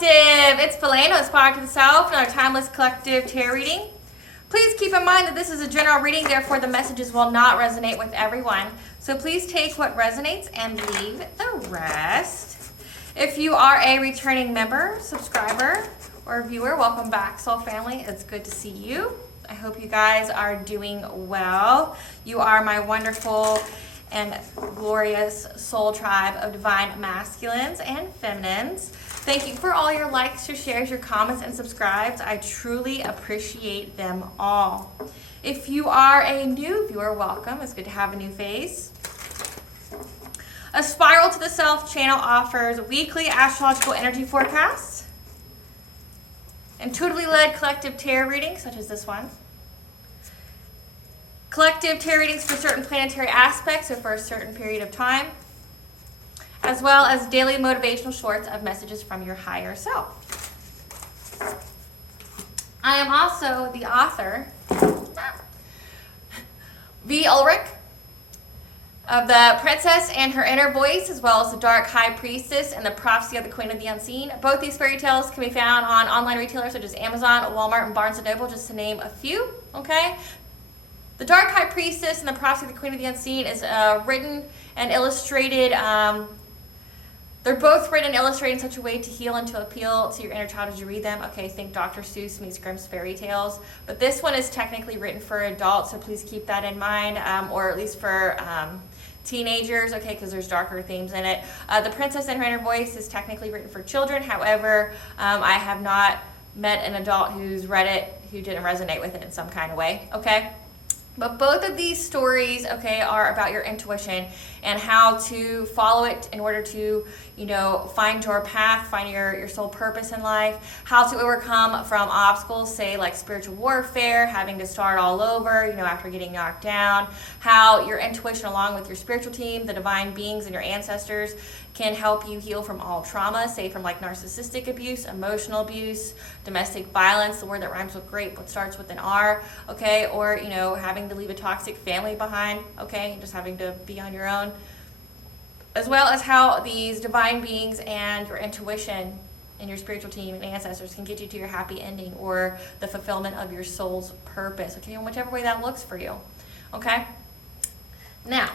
Collective. It's Polano, inspired to the self, and our timeless collective tarot reading. Please keep in mind that this is a general reading, therefore the messages will not resonate with everyone. So please take what resonates and leave the rest. If you are a returning member, subscriber, or viewer, welcome back, Soul Family. It's good to see you. I hope you guys are doing well. You are my wonderful and glorious soul tribe of divine masculines and feminines. Thank you for all your likes, your shares, your comments, and subscribes. I truly appreciate them all. If you are a new viewer, welcome. It's good to have a new face. A Spiral to the Self channel offers weekly astrological energy forecasts, intuitively led collective tarot readings, such as this one. Collective tarot readings for certain planetary aspects or for a certain period of time, as well as daily motivational shorts of messages from your higher self. I am also the author, V. Ulrich, of The Princess and Her Inner Voice, as well as The Dark High Priestess and The Prophecy of the Queen of the Unseen. Both these fairy tales can be found on online retailers such as Amazon, Walmart, and Barnes & Noble, just to name a few, okay? The Dark High Priestess and The Prophecy of the Queen of the Unseen is written and illustrated. They're both written and illustrated in such a way to heal and to appeal to your inner child as you read them. Okay, think Dr. Seuss meets Grimm's Fairy Tales. But this one is technically written for adults, so please keep that in mind, or at least for teenagers, okay, because there's darker themes in it. The Princess and Her Inner Voice is technically written for children. However, I have not met an adult who's read it who didn't resonate with it in some kind of way, okay? But both of these stories, okay, are about your intuition and how to follow it in order to, you know, find your path, find your soul purpose in life, how to overcome from obstacles, say like spiritual warfare, having to start all over, you know, after getting knocked down, how your intuition along with your spiritual team, the divine beings and your ancestors can help you heal from all trauma, say from like narcissistic abuse, emotional abuse, domestic violence, the word that rhymes with grape but starts with an R, okay, or, you know, having to leave a toxic family behind, okay, just having to be on your own, as well as how these divine beings and your intuition and your spiritual team and ancestors can get you to your happy ending or the fulfillment of your soul's purpose, okay, in whichever way that looks for you, okay? Now,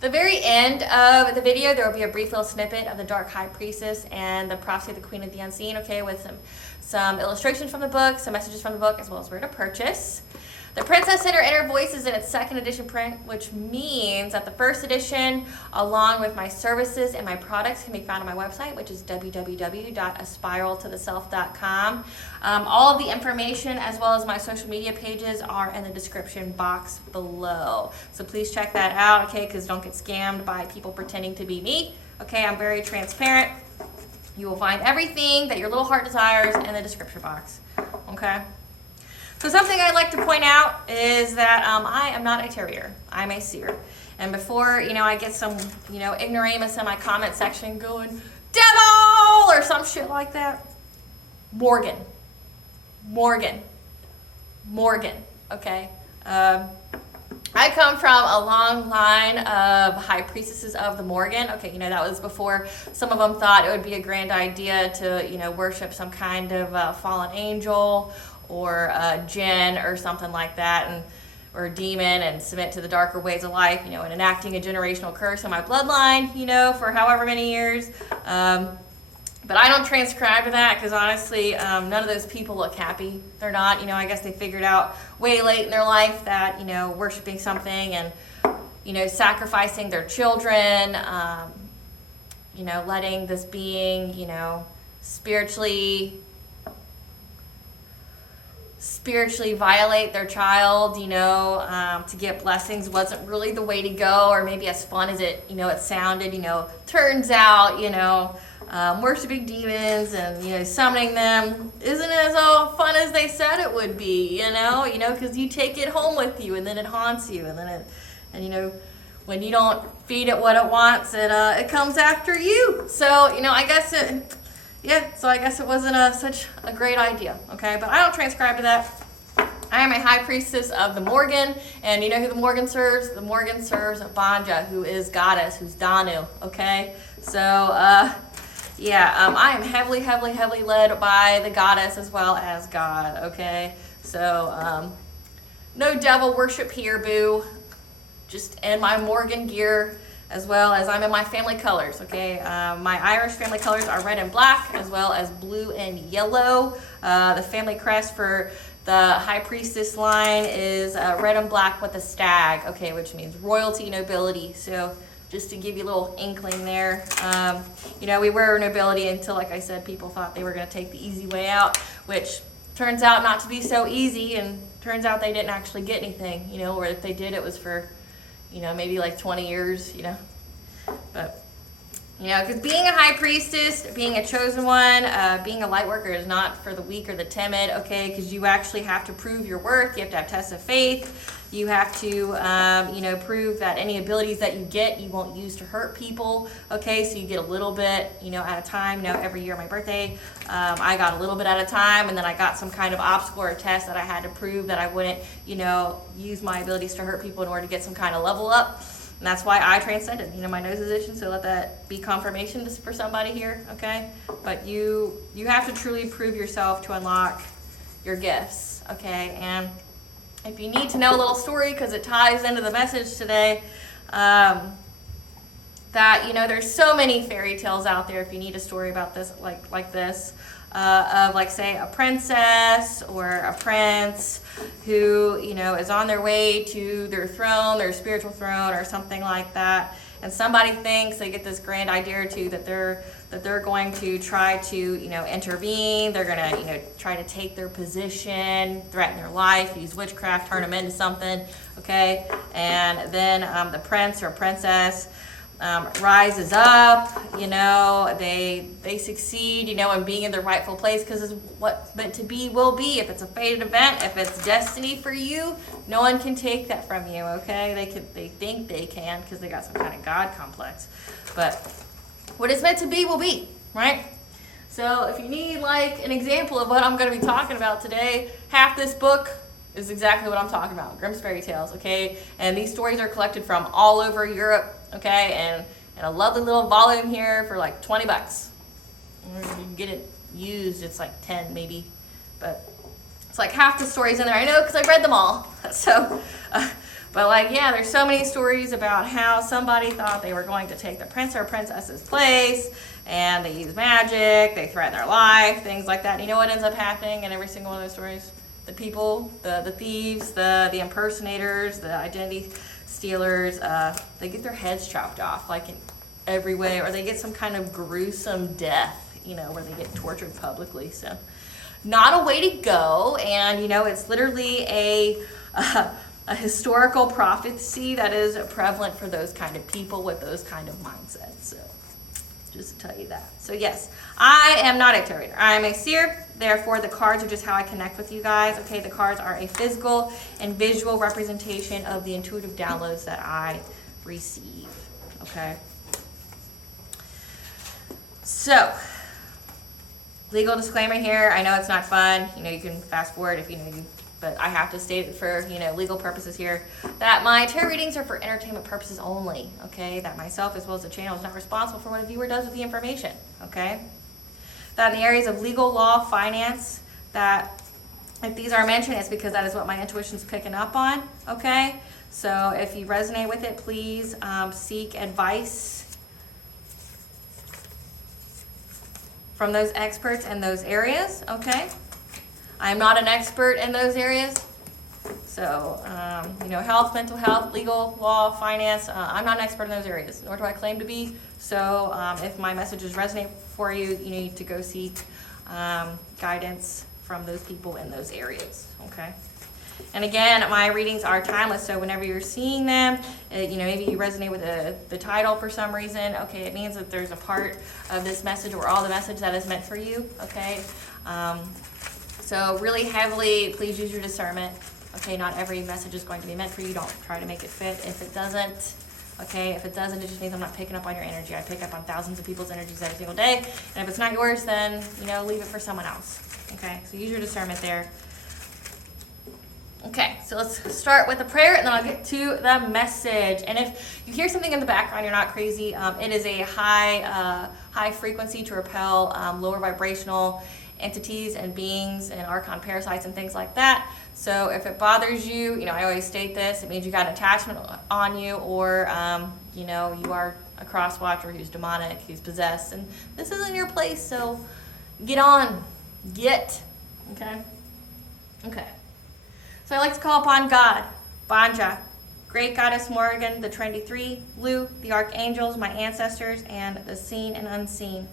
the very end of the video, there will be a brief little snippet of the Dark High Priestess and the Prophecy of the Queen of the Unseen, okay, with some illustrations from the book, some messages from the book, as well as where to purchase. The Princess and Her Inner Voice is in its second edition print, which means that the first edition, along with my services and my products, can be found on my website, which is www.aspiraltotheself.com. All of the information, as well as my social media pages, are in the description box below. So please check that out, okay, because don't get scammed by people pretending to be me. Okay, I'm very transparent. You will find everything that your little heart desires in the description box, okay? So something I'd like to point out is that I am not a terrier. I'm a seer. And before, you know, I get some, you know, ignoramus in my comment section going, devil, or some shit like that, Morgan, okay? I come from a long line of high priestesses of the Morgan. Okay, you know, that was before some of them thought it would be a grand idea to, you know, worship some kind of fallen angel or a jinn or something like that, or a demon, and submit to the darker ways of life, you know, and enacting a generational curse in my bloodline, you know, for however many years. But I don't transcribe to that because honestly, none of those people look happy. They're not, you know, I guess they figured out way late in their life that, you know, worshiping something and, you know, sacrificing their children, you know, letting this being, you know, spiritually violate their child, you know, to get blessings wasn't really the way to go, or maybe as fun as it, you know, it sounded, you know, turns out, you know, worshiping demons and, you know, summoning them isn't as fun as they said it would be, you know, because you take it home with you and then it haunts you, and then and you know, when you don't feed it what it wants, it comes after you. So, you know, I guess it wasn't such a great idea, okay? But I don't transcribe to that. I am a high priestess of the Morgan, and you know who the Morgan serves? The Morgan serves Banja, who is goddess, who's Danu, okay? So, Yeah, I am heavily, heavily, heavily led by the goddess as well as God, okay? So, no devil worship here, boo. Just in my Morgan gear, as well as I'm in my family colors, okay? My Irish family colors are red and black, as well as blue and yellow. The family crest for the High Priestess line is red and black with a stag, okay, which means royalty, nobility. So just to give you a little inkling there. You know, we were nobility until, like I said, people thought they were going to take the easy way out, which turns out not to be so easy, and turns out they didn't actually get anything, you know, or if they did, it was for, you know, maybe like 20 years, you know. But, you know, because being a high priestess, being a chosen one, being a light worker is not for the weak or the timid, okay? Because you actually have to prove your worth. You have to have tests of faith. You have to, you know, prove that any abilities that you get, you won't use to hurt people, okay? So you get a little bit, you know, at a time. You know, every year on my birthday, I got a little bit at a time, and then I got some kind of obstacle or test that I had to prove that I wouldn't, you know, use my abilities to hurt people in order to get some kind of level up. And that's why I transcended. You know, my nose is itching, so let that be confirmation just for somebody here, okay? But you have to truly prove yourself to unlock your gifts, okay? And if you need to know a little story, because it ties into the message today, that, you know, there's so many fairy tales out there. If you need a story about this, like this, of, like, say, a princess or a prince who, you know, is on their way to their throne, their spiritual throne, or something like that, and somebody thinks, they get this grand idea or two that they're going to try to, you know, intervene. They're going to, you know, try to take their position, threaten their life, use witchcraft, turn them into something, okay? And then the prince or princess rises up, you know, they succeed, you know, in being in their rightful place, because it's what's meant to be will be. If it's a fated event, if it's destiny for you, no one can take that from you, okay? They think they can, because they got some kind of God complex. But what is meant to be will be, right? So if you need, like, an example of what I'm going to be talking about today, half this book is exactly what I'm talking about, Grimm's Fairy Tales, okay? And these stories are collected from all over Europe, okay? And a lovely little volume here for like 20 bucks. Or you can get it used, it's like 10 maybe. But it's like half the stories in there. I know, because I read them all. So, but like, yeah, there's so many stories about how somebody thought they were going to take the prince or princess's place, and they use magic, they threaten their life, things like that. And you know what ends up happening in every single one of those stories? The people, the thieves, the impersonators, the identity stealers, they get their heads chopped off, like, in every way, or they get some kind of gruesome death, you know, where they get tortured publicly. So not a way to go. And, you know, it's literally a historical prophecy that is prevalent for those kind of people with those kind of mindsets. So just to tell you that. So yes, I am not a tarot reader. I am a seer. Therefore, the cards are just how I connect with you guys. Okay, the cards are a physical and visual representation of the intuitive downloads that I receive. Okay. So, legal disclaimer here. I know it's not fun. You know, you can fast forward if you know, but I have to state it for, you know, legal purposes here, that my tarot readings are for entertainment purposes only, okay? That myself, as well as the channel, is not responsible for what a viewer does with the information, okay? That in the areas of legal, law, finance, that if these are mentioned, it's because that is what my intuition's picking up on, okay? So if you resonate with it, please seek advice from those experts in those areas, okay? I'm not an expert in those areas. So, you know, health, mental health, legal, law, finance, I'm not an expert in those areas, nor do I claim to be. So if my messages resonate for you, you need to go seek guidance from those people in those areas, okay? And again, my readings are timeless, so whenever you're seeing them, you know, maybe you resonate with the title for some reason, okay, it means that there's a part of this message or all the message that is meant for you, okay? So really heavily, please use your discernment. Okay, not every message is going to be meant for you. Don't try to make it fit. If it doesn't, okay, if it doesn't, it just means I'm not picking up on your energy. I pick up on thousands of people's energies every single day. And if it's not yours, then, you know, leave it for someone else. Okay, so use your discernment there. Okay, so let's start with a prayer and then I'll get to the message. And if you hear something in the background, you're not crazy. It is a high frequency to repel lower vibrational entities and beings and archon parasites and things like that. So if it bothers you, you know, I always state this, it means you got an attachment on you, or you know, you are a cross watcher who's demonic, who's possessed, and this isn't your place, so get on. Okay? Okay. So I like to call upon God, Banja, Great Goddess Morrigan, the Trinity Three, Lu, the Archangels, my ancestors, and the seen and unseen.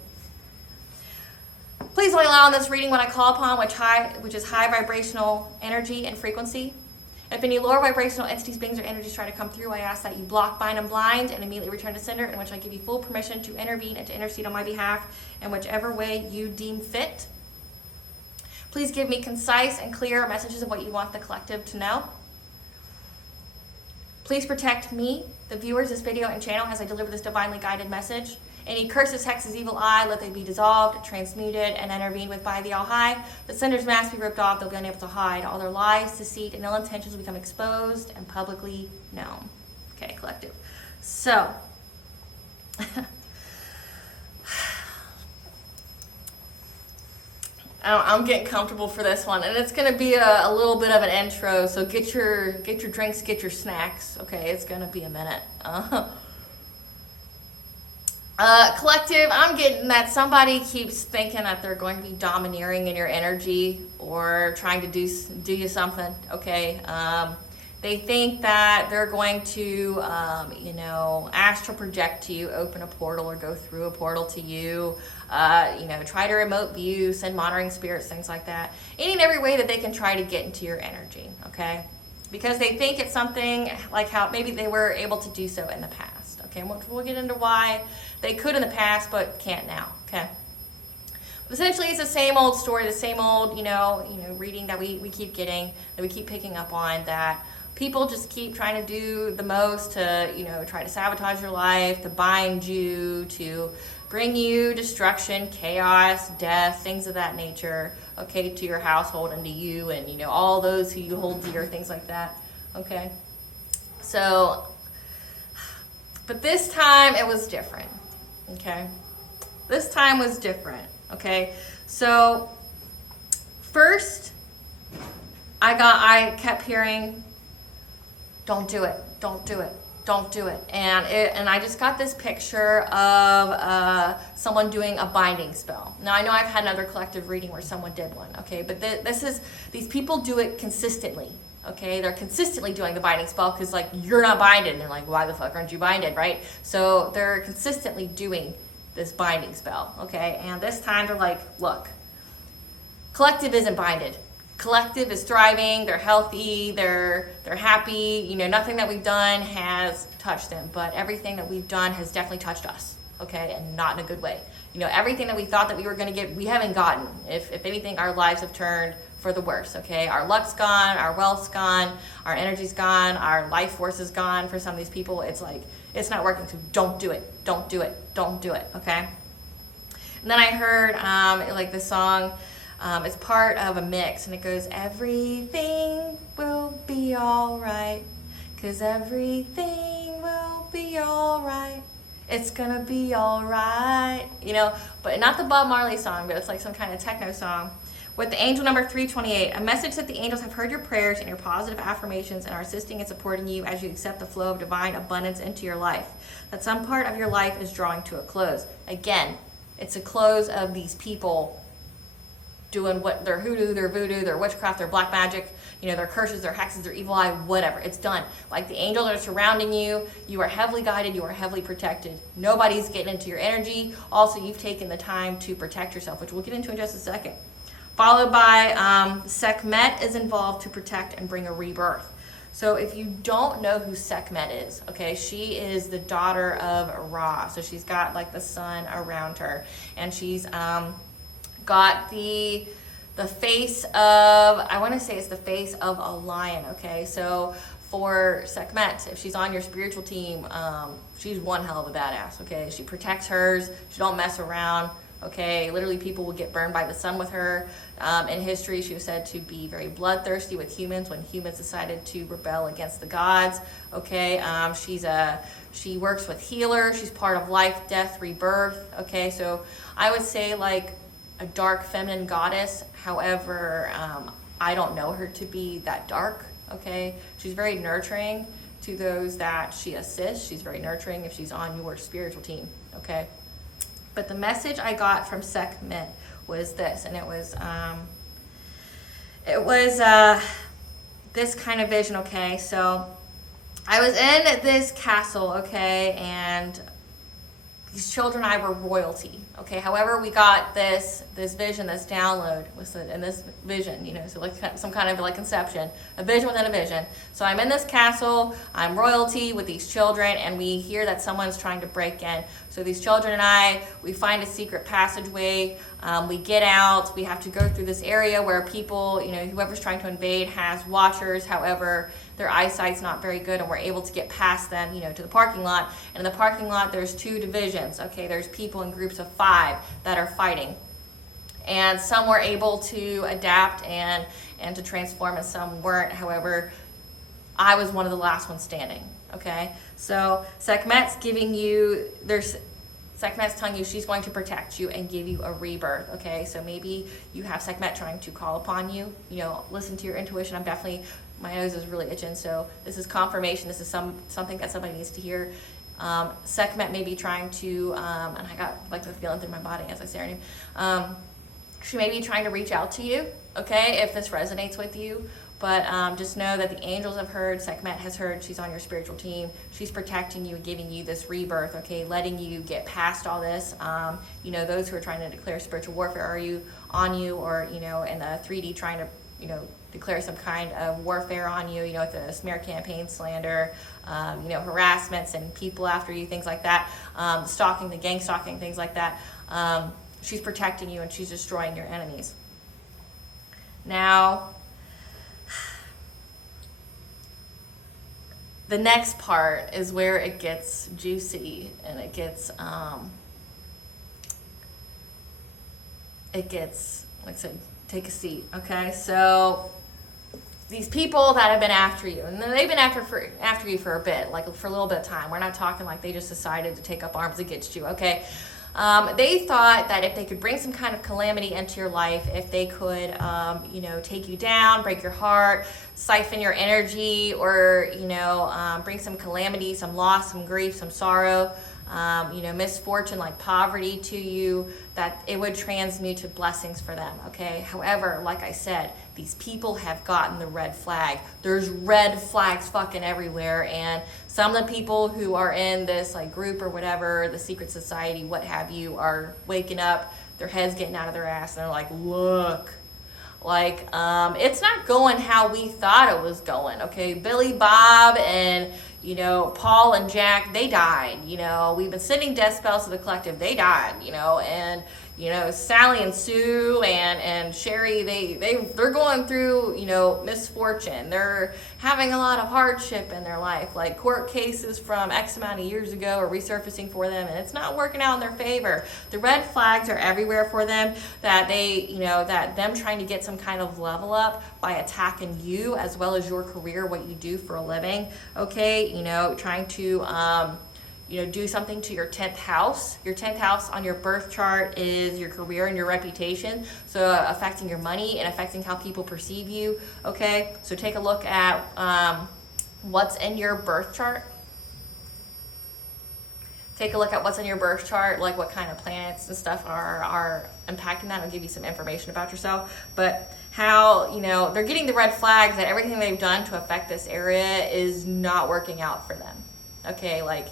Please only allow in this reading what I call upon, which is high vibrational energy and frequency. If any lower vibrational entities, beings, or energies try to come through, I ask that you block, bind, and blind, and immediately return to sender, in which I give you full permission to intervene and to intercede on my behalf in whichever way you deem fit. Please give me concise and clear messages of what you want the collective to know. Please protect me, the viewers, this video, and channel as I deliver this divinely guided message. Any curses, hexes, evil eye, let they be dissolved, transmuted, and intervened with by the All-High. The sender's mask be ripped off, they'll be unable to hide. All their lies, deceit, and ill intentions will become exposed and publicly known. Okay, collective. So, I'm getting comfortable for this one, and it's going to be a little bit of an intro, so get your drinks, get your snacks. Okay, it's going to be a minute. Collective, I'm getting that somebody keeps thinking that they're going to be domineering in your energy or trying to do you something, okay? They think that they're going to, you know, astral project to you, open a portal or go through a portal to you, you know, try to remote view, send monitoring spirits, things like that. Any and every way that they can try to get into your energy, okay? Because they think it's something like how maybe they were able to do so in the past, okay? And we'll get into why they could in the past but can't now, okay? Essentially, it's the same old story, the same old, you know, reading that we keep getting, that we keep picking up on, that people just keep trying to do the most to, you know, try to sabotage your life, to bind you, to bring you destruction, chaos, death, things of that nature, okay, to your household and to you and, you know, all those who you hold dear, things like that, okay? So, but this time it was different, okay? This time was different, okay? So, first, I kept hearing, don't do it, don't do it, don't do it. And I just got this picture of someone doing a binding spell. Now, I know I've had another collective reading where someone did one, okay? But these people do it consistently, okay? They're consistently doing the binding spell because, like, you're not binded. And they're like, why the fuck aren't you binded, right? So they're consistently doing this binding spell, okay? And this time they're like, look, collective isn't binded. Collective is thriving, they're healthy, they're happy, you know, nothing that we've done has touched them, but everything that we've done has definitely touched us, okay, and not in a good way. You know, everything that we thought that we were going to get, we haven't gotten. If anything, our lives have turned for the worse, okay? Our luck's gone, our wealth's gone, our energy's gone, our life force is gone for some of these people. It's like, it's not working, so don't do it, don't do it, don't do it, okay? And then I heard, like, the song, it's part of a mix, and it goes, everything will be all right, 'cause everything will be all right. It's gonna be all right, you know, but not the Bob Marley song, but it's like some kind of techno song. With the angel number 328, a message that the angels have heard your prayers and your positive affirmations and are assisting and supporting you as you accept the flow of divine abundance into your life. That some part of your life is drawing to a close. Again, it's a close of these people doing what their hoodoo, their voodoo, their witchcraft, their black magic, you know, their curses, their hexes, their evil eye, whatever. It's done. Like, the angels are surrounding you. You are heavily guided. You are heavily protected. Nobody's getting into your energy. Also, you've taken the time to protect yourself, which we'll get into in just a second. Followed by Sekhmet is involved to protect and bring a rebirth. So if you don't know who Sekhmet is, okay, she is the daughter of Ra. So she's got, like, the sun around her, and she's got the face of, I want to say it's the face of a lion, okay? So for Sekhmet, if she's on your spiritual team, she's one hell of a badass, okay? She protects hers, she don't mess around, Okay, literally people would get burned by the sun with her. In history, she was said to be very bloodthirsty with humans when humans decided to rebel against the gods. Okay, she works with healers. She's part of life, death, rebirth. Okay, so I would say like a dark feminine goddess. However, I don't know her to be that dark. Okay, she's very nurturing to those that she assists. She's very nurturing if she's on your spiritual team. Okay, but the message I got from Sekhmet was this, and it was this kind of vision. Okay, so I was in this castle, okay, and these children and I were royalty, okay. However, we got this vision, this download, and this vision, so like some kind of like conception, a vision within a vision. So I'm in this castle, I'm royalty with these children, and we hear that someone's trying to break in. So these children and I, we find a secret passageway. We get out. We have to go through this area where people, whoever's trying to invade has watchers. However, their eyesight's not very good, and we're able to get past them, to the parking lot. And in the parking lot, there's two divisions. Okay, there's people in groups of 5 that are fighting, and some were able to adapt and to transform, and some weren't. However, I was one of the last ones standing. Okay, so Sekhmet's telling you she's going to protect you and give you a rebirth. Okay, so maybe you have Sekhmet trying to call upon you. Listen to your intuition. My nose is really itching, so this is confirmation. This is something that somebody needs to hear. Sekhmet may be trying to, and I got like the feeling through my body as I say her name. She may be trying to reach out to you. Okay, if this resonates with you. But just know that the angels have heard, Sekhmet has heard, she's on your spiritual team. She's protecting you and giving you this rebirth, okay, letting you get past all this. Those who are trying to declare spiritual warfare or in the 3D trying to, declare some kind of warfare on you, with the smear campaign, slander, harassments and people after you, things like that, stalking, the gang stalking, things like that. She's protecting you and she's destroying your enemies. Now, the next part is where it gets juicy and it gets, like I said, take a seat, okay? So these people that have been after you, and they've been after you for a bit, like for a little bit of time. We're not talking like they just decided to take up arms against you, okay? They thought that if they could bring some kind of calamity into your life, if they could, take you down, break your heart, siphon your energy, or, bring some calamity, some loss, some grief, some sorrow, misfortune like poverty to you, that it would transmute to blessings for them, okay? However, like I said, these people have gotten the red flag. There's red flags fucking everywhere, and some of the people who are in this like group or whatever, the secret society, what have you, are waking up, their heads getting out of their ass, and they're like, look, like, it's not going how we thought it was going, okay? Billy Bob and, Paul and Jack, they died, we've been sending death spells to the collective, they died, and, Sally and Sue and Sherry, they're going through, misfortune. They're having a lot of hardship in their life, like court cases from X amount of years ago are resurfacing for them, and it's not working out in their favor. The red flags are everywhere for them, that that them trying to get some kind of level up by attacking you as well as your career, what you do for a living, okay? Trying to, do something to your 10th house. Your 10th house on your birth chart is your career and your reputation, so affecting your money and affecting how people perceive you, okay? So take a look at what's in your birth chart. Take a look at what's in your birth chart, like what kind of planets and stuff are impacting that. I'll give you some information about yourself, but how, they're getting the red flags that everything they've done to affect this area is not working out for them, okay? Like,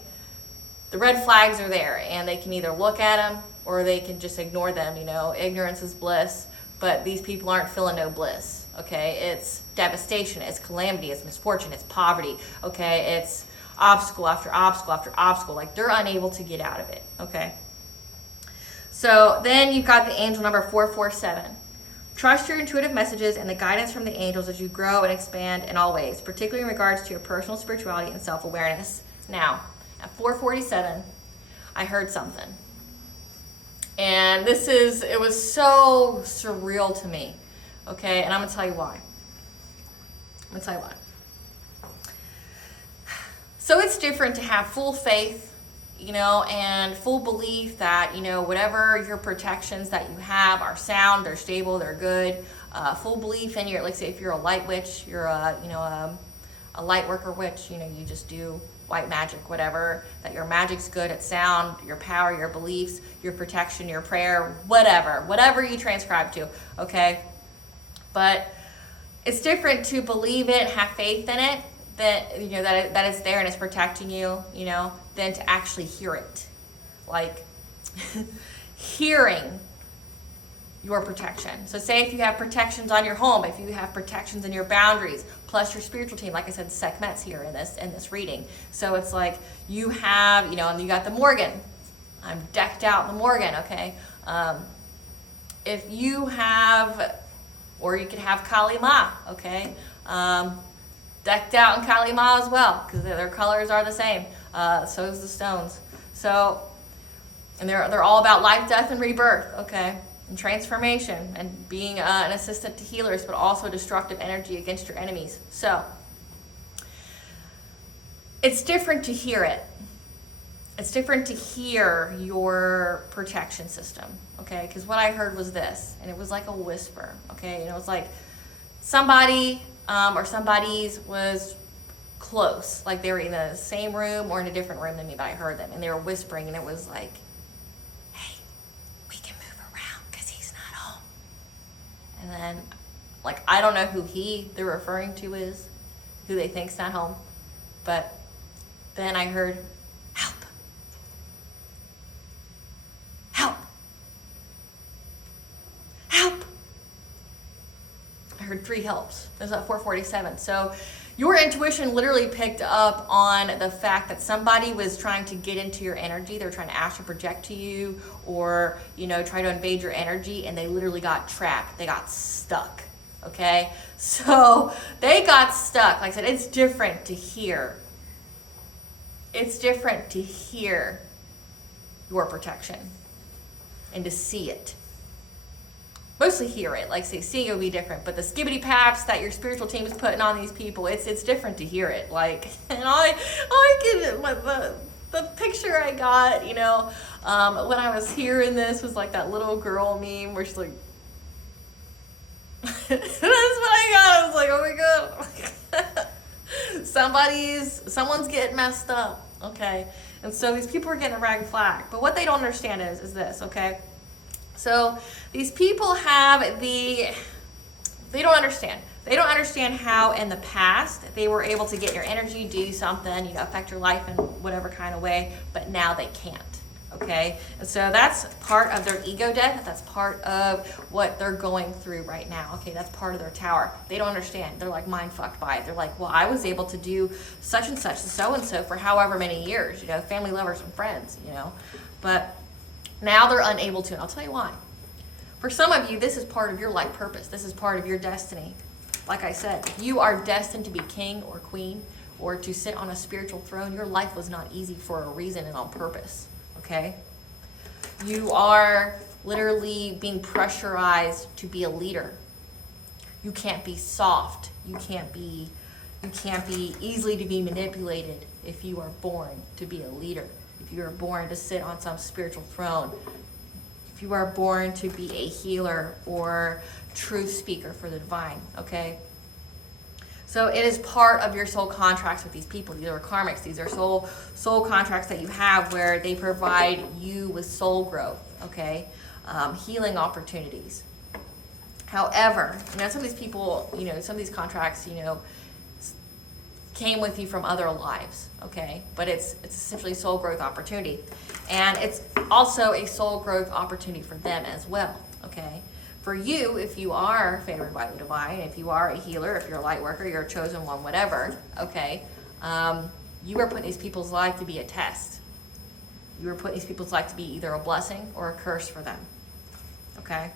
the red flags are there, and they can either look at them or they can just ignore them. Ignorance is bliss, but these people aren't feeling no bliss, okay? It's devastation, it's calamity, it's misfortune, it's poverty, okay? It's obstacle after obstacle after obstacle. Like, they're unable to get out of it, okay? So then you've got the angel number 447. Trust your intuitive messages and the guidance from the angels as you grow and expand in all ways, particularly in regards to your personal spirituality and self-awareness. Now, at 447, I heard something. And it was so surreal to me, okay? And I'm gonna tell you why. So it's different to have full faith, and full belief that, whatever your protections that you have are sound, they're stable, they're good. Full belief in like say if you're a light witch, you're a light worker witch, you just do white magic, whatever, that your magic's good, it's sound, your power, your beliefs, your protection, your prayer, whatever you transcribe to, okay? But it's different to believe it, have faith in it, that that it's there and it's protecting you, than to actually hear it. Like hearing your protection. So say if you have protections on your home, if you have protections in your boundaries, plus your spiritual team, like I said, Sekhmet's here in this reading. So it's like you have, and you got the Morgan. I'm decked out in the Morgan, okay? If you have, or you could have Kali Ma, okay? Decked out in Kali Ma as well, because their colors are the same. So is the stones. So, and they're all about life, death, and rebirth, okay? And transformation, and being an assistant to healers, but also destructive energy against your enemies. So, it's different to hear it. It's different to hear your protection system, okay? Because what I heard was this, and it was like a whisper, okay? It was like somebody or somebody's was close, like they were in the same room or in a different room than me, but I heard them, and they were whispering, and it was like, hey, we can move around because he's not home. And then, like, I don't know who they're referring to is, who they think's not home, but then I heard, help. Help. Help. I heard 3 helps. It was at 4:47. So your intuition literally picked up on the fact that somebody was trying to get into your energy. They're trying to astral project to you, or try to invade your energy, and they literally got trapped. They got stuck. Okay? So they got stuck. Like I said, it's different to hear. It's different to hear your protection and to see it. Mostly hear it, like say seeing it would be different, but the skibbity paps that your spiritual team is putting on these people, it's different to hear it. Like, and I get the picture I got, when I was hearing this was like that little girl meme where she's like, that's what I got. I was like, oh my god, someone's getting messed up, okay? And so these people are getting a red flag, but what they don't understand is this, okay? So these people they don't understand. They don't understand how in the past they were able to get your energy, do something, affect your life in whatever kind of way, but now they can't, okay? And so that's part of their ego death. That's part of what they're going through right now, okay? That's part of their tower. They don't understand. They're like mind fucked by it. They're like, well, I was able to do such and such and so for however many years, family, lovers, and friends, but now they're unable to, and I'll tell you why. For some of you, this is part of your life purpose. This is part of your destiny. Like I said, you are destined to be king or queen or to sit on a spiritual throne. Your life was not easy for a reason and on purpose, okay? You are literally being pressurized to be a leader. You can't be soft. You can't be easily to be manipulated if you are born to be a leader. If you are born to sit on some spiritual throne, if you are born to be a healer or truth speaker for the divine, okay? So it is part of your soul contracts with these people. These are karmics. These are soul contracts that you have where they provide you with soul growth, okay? Healing opportunities. However, some of these people, some of these contracts, came with you from other lives, okay? But it's essentially soul growth opportunity. And it's also a soul growth opportunity for them as well, okay? For you, if you are favored by the divine, if you are a healer, if you're a light worker, you're a chosen one, whatever, okay? You are putting these people's life to be a test. You are putting these people's life to be either a blessing or a curse for them, okay?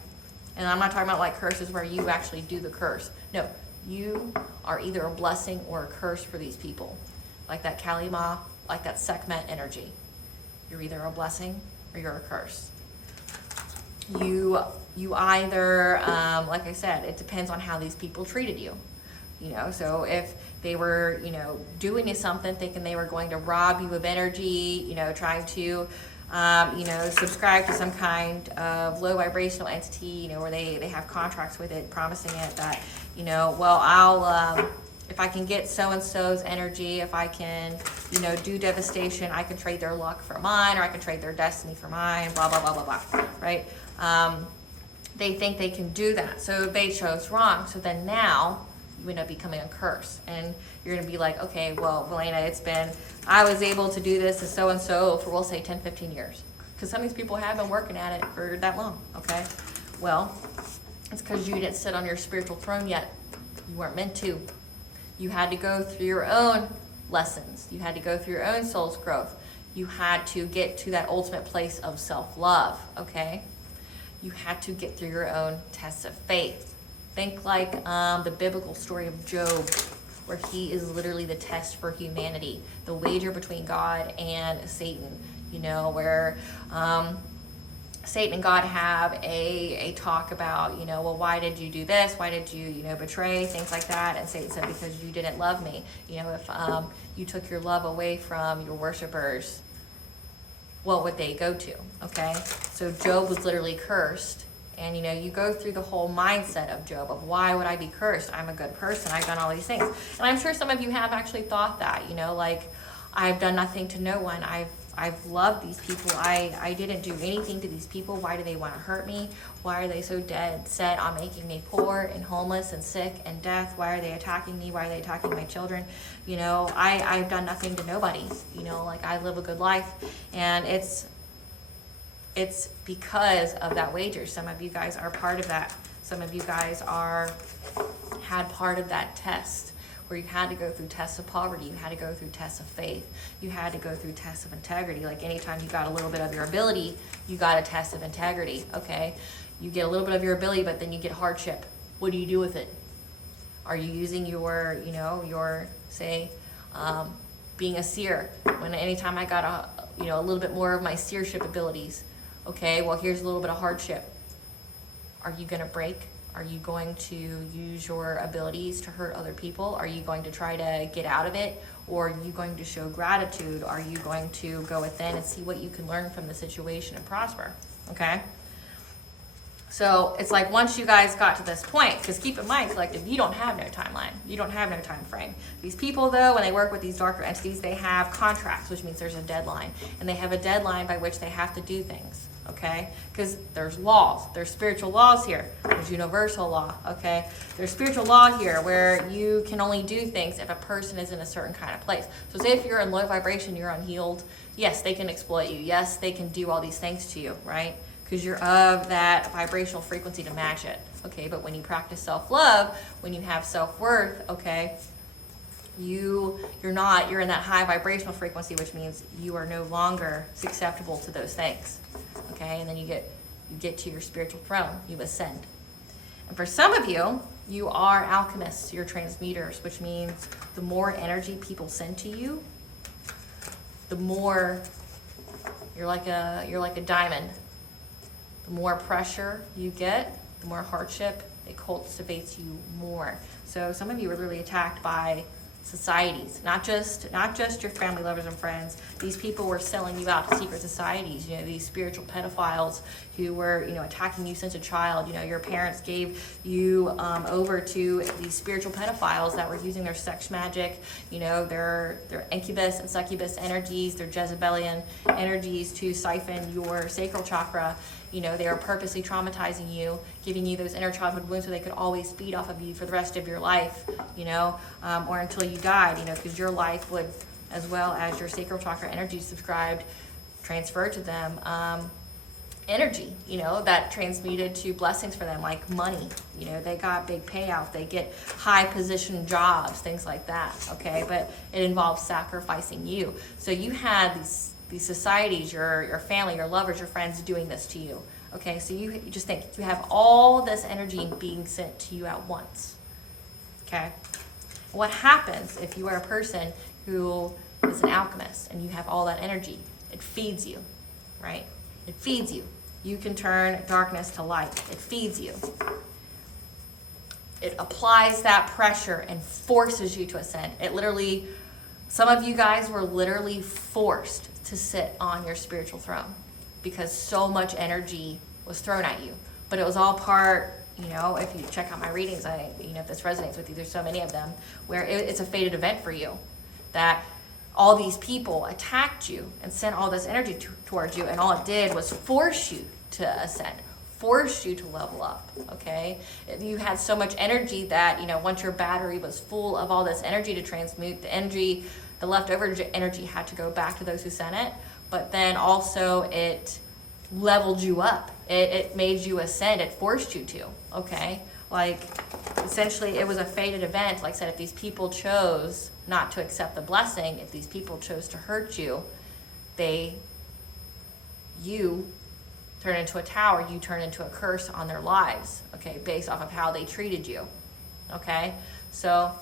And I'm not talking about like curses where you actually do the curse. No. You are either a blessing or a curse for these people. Like that Kali Ma, like that Sekhmet energy. You're either a blessing or you're a curse. you either, like I said, it depends on how these people treated you. So if they were, doing you something, thinking they were going to rob you of energy, trying to, subscribe to some kind of low vibrational entity, where they have contracts with it, promising it that, well, I'll, if I can get so-and-so's energy, if I can, do devastation, I can trade their luck for mine, or I can trade their destiny for mine, blah, blah, blah, blah, blah, right? They think they can do that. So they chose wrong. So then now you end up becoming a curse. And you're going to be like, okay, well, Valena, I was able to do this to so-and-so for, we'll say, 10, 15 years. Because some of these people have been working at it for that long, okay? Well, it's because you didn't sit on your spiritual throne yet. You weren't meant to. You had to go through your own lessons. You had to go through your own soul's growth. You had to get to that ultimate place of self-love, okay? You had to get through your own tests of faith. Think like the biblical story of Job, where he is literally the test for humanity, the wager between God and Satan, where Satan and God have a talk about, well, why did you do this? Why did you, betray? Things like that. And Satan said, because you didn't love me. If you took your love away from your worshipers, what would they go to? Okay? So Job was literally cursed. And, you go through the whole mindset of Job of why would I be cursed? I'm a good person. I've done all these things. And I'm sure some of you have actually thought that, like, I've done nothing to no one. I've loved these people. I didn't do anything to these people. Why do they want to hurt me? Why are they so dead set on making me poor and homeless and sick and death? Why are they attacking me? Why are they attacking my children? I've done nothing to nobody. Like, I live a good life. And it's because of that wager. Some of you guys are part of that. Some of you guys had part of that test, where you had to go through tests of poverty, you had to go through tests of faith, you had to go through tests of integrity. Like, anytime you got a little bit of your ability, you got a test of integrity, okay? You get a little bit of your ability, but then you get hardship. What do you do with it? Are you using your, say, being a seer? When anytime I got a little bit more of my seership abilities, okay, well, here's a little bit of hardship. Are you going to break? Are you going to use your abilities to hurt other people? Are you going to try to get out of it? Or are you going to show gratitude? Are you going to go within and see what you can learn from the situation and prosper? Okay? So it's like, once you guys got to this point, because keep in mind, collective, you don't have no timeline. You don't have no time frame. These people, though, when they work with these darker entities, they have contracts, which means there's a deadline. And they have a deadline by which they have to do things, okay? Because there's laws. There's spiritual laws here. There's universal law, okay? There's spiritual law here where you can only do things if a person is in a certain kind of place. So say if you're in low vibration, you're unhealed, yes, they can exploit you. Yes, they can do all these things to you, right? Because you're of that vibrational frequency to match it, okay? But when you practice self-love, when you have self-worth, okay, you're in that high vibrational frequency, which means you are no longer susceptible to those things, okay? And then you get to your spiritual throne, you ascend. And for some of you, you are alchemists, you're transmuters, which means the more energy people send to you, the more you're like a diamond. The more pressure you get, the more hardship, it cultivates you more. So some of you are literally attacked by societies, not just your family, lovers, and friends. These people were selling you out to secret societies, these spiritual pedophiles who were, attacking you since a child. Your parents gave you over to these spiritual pedophiles that were using their sex magic, their incubus and succubus energies, their Jezebelian energies to siphon your sacral chakra. They are purposely traumatizing you, giving you those inner childhood wounds so they could always feed off of you for the rest of your life, or until you died, because your life would, as well as your sacral chakra energy subscribed, transfer to them energy, that transmuted to blessings for them, like money. They got big payouts, they get high position jobs, things like that, okay? But it involves sacrificing you. So you had these societies, your family, your lovers, your friends doing this to you. Okay, so you just think you have all this energy being sent to you at once. Okay? What happens if you are a person who is an alchemist and you have all that energy? It feeds you, right? It feeds you. you can turn darkness to light. It feeds you. It applies that pressure and forces you to ascend. It literally, some of you guys were literally forced to sit on your spiritual throne because so much energy was thrown at you. But it was all part, you know, if you check out my readings, if this resonates with you, there's so many of them where it's a fated event for you, that all these people attacked you and sent all this energy towards you, and all it did was force you to ascend, force you to level up, okay? You had so much energy that, once your battery was full of all this energy to transmute, the leftover energy had to go back to those who sent it, but then also it leveled you up. It made you ascend. It forced you to, okay? Like, essentially, it was a fated event. Like I said, if these people chose not to accept the blessing, if these people chose to hurt you, you turn into a tower, you turn into a curse on their lives, okay, based off of how they treated you, okay? So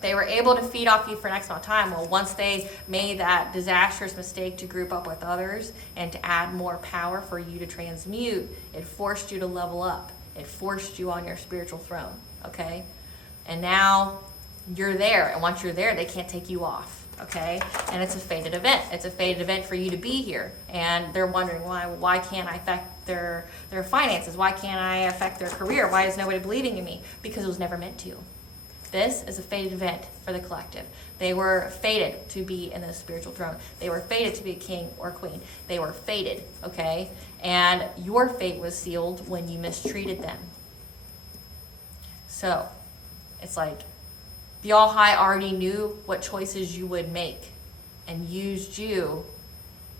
they were able to feed off you for an X amount of time. Well, once they made that disastrous mistake to group up with others and to add more power for you to transmute, it forced you to level up. It forced you on your spiritual throne, okay? And now you're there, and once you're there, they can't take you off, okay? And it's a fated event. It's a fated event for you to be here. And they're wondering, why can't I affect their finances? Why can't I affect their career? Why is nobody believing in me? Because it was never meant to. This is a fated event for the collective. They were fated to be in the spiritual throne. They were fated to be a king or queen. They were fated, okay? And your fate was sealed when you mistreated them. So, it's like the All High already knew what choices you would make and used you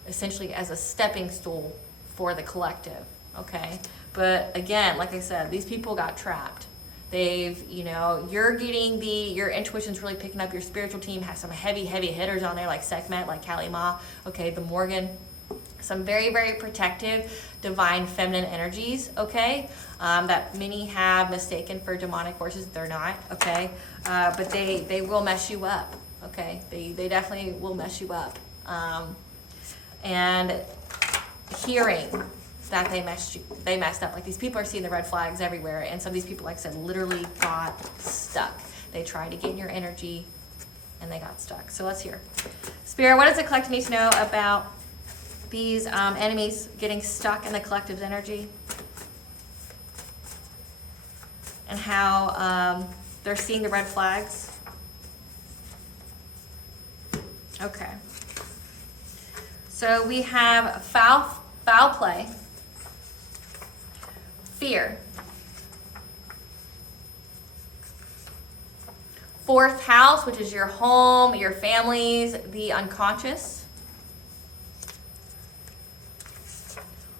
essentially as a stepping stool for the collective, okay? But again, like I said, these people got trapped. You're getting your intuition's really picking up. Your spiritual team has some heavy hitters on there like Sekhmet, like Kali Ma, okay, the Morgan. Some very, very protective, divine feminine energies, okay, that many have mistaken for demonic forces. They're not, okay, but they will mess you up, okay, they definitely will mess you up. And hearing that they messed up. Like, these people are seeing the red flags everywhere, and some of these people, like I said, literally got stuck. They tried to get in your energy, and they got stuck. So let's hear. Spirit, what does the collective need to know about these enemies getting stuck in the collective's energy? And how they're seeing the red flags? Okay. So we have foul play, fear, fourth house, which is your home, your families, the unconscious,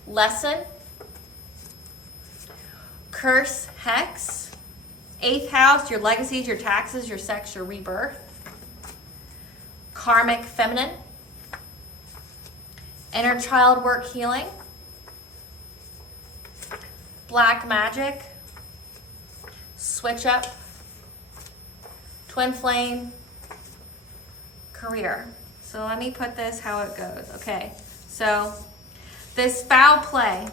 lesson, curse, hex, eighth house, your legacies, your taxes, your sex, your rebirth, karmic feminine, inner child work healing, black magic, switch up, twin flame, career. So let me put this how it goes. Okay, so this foul play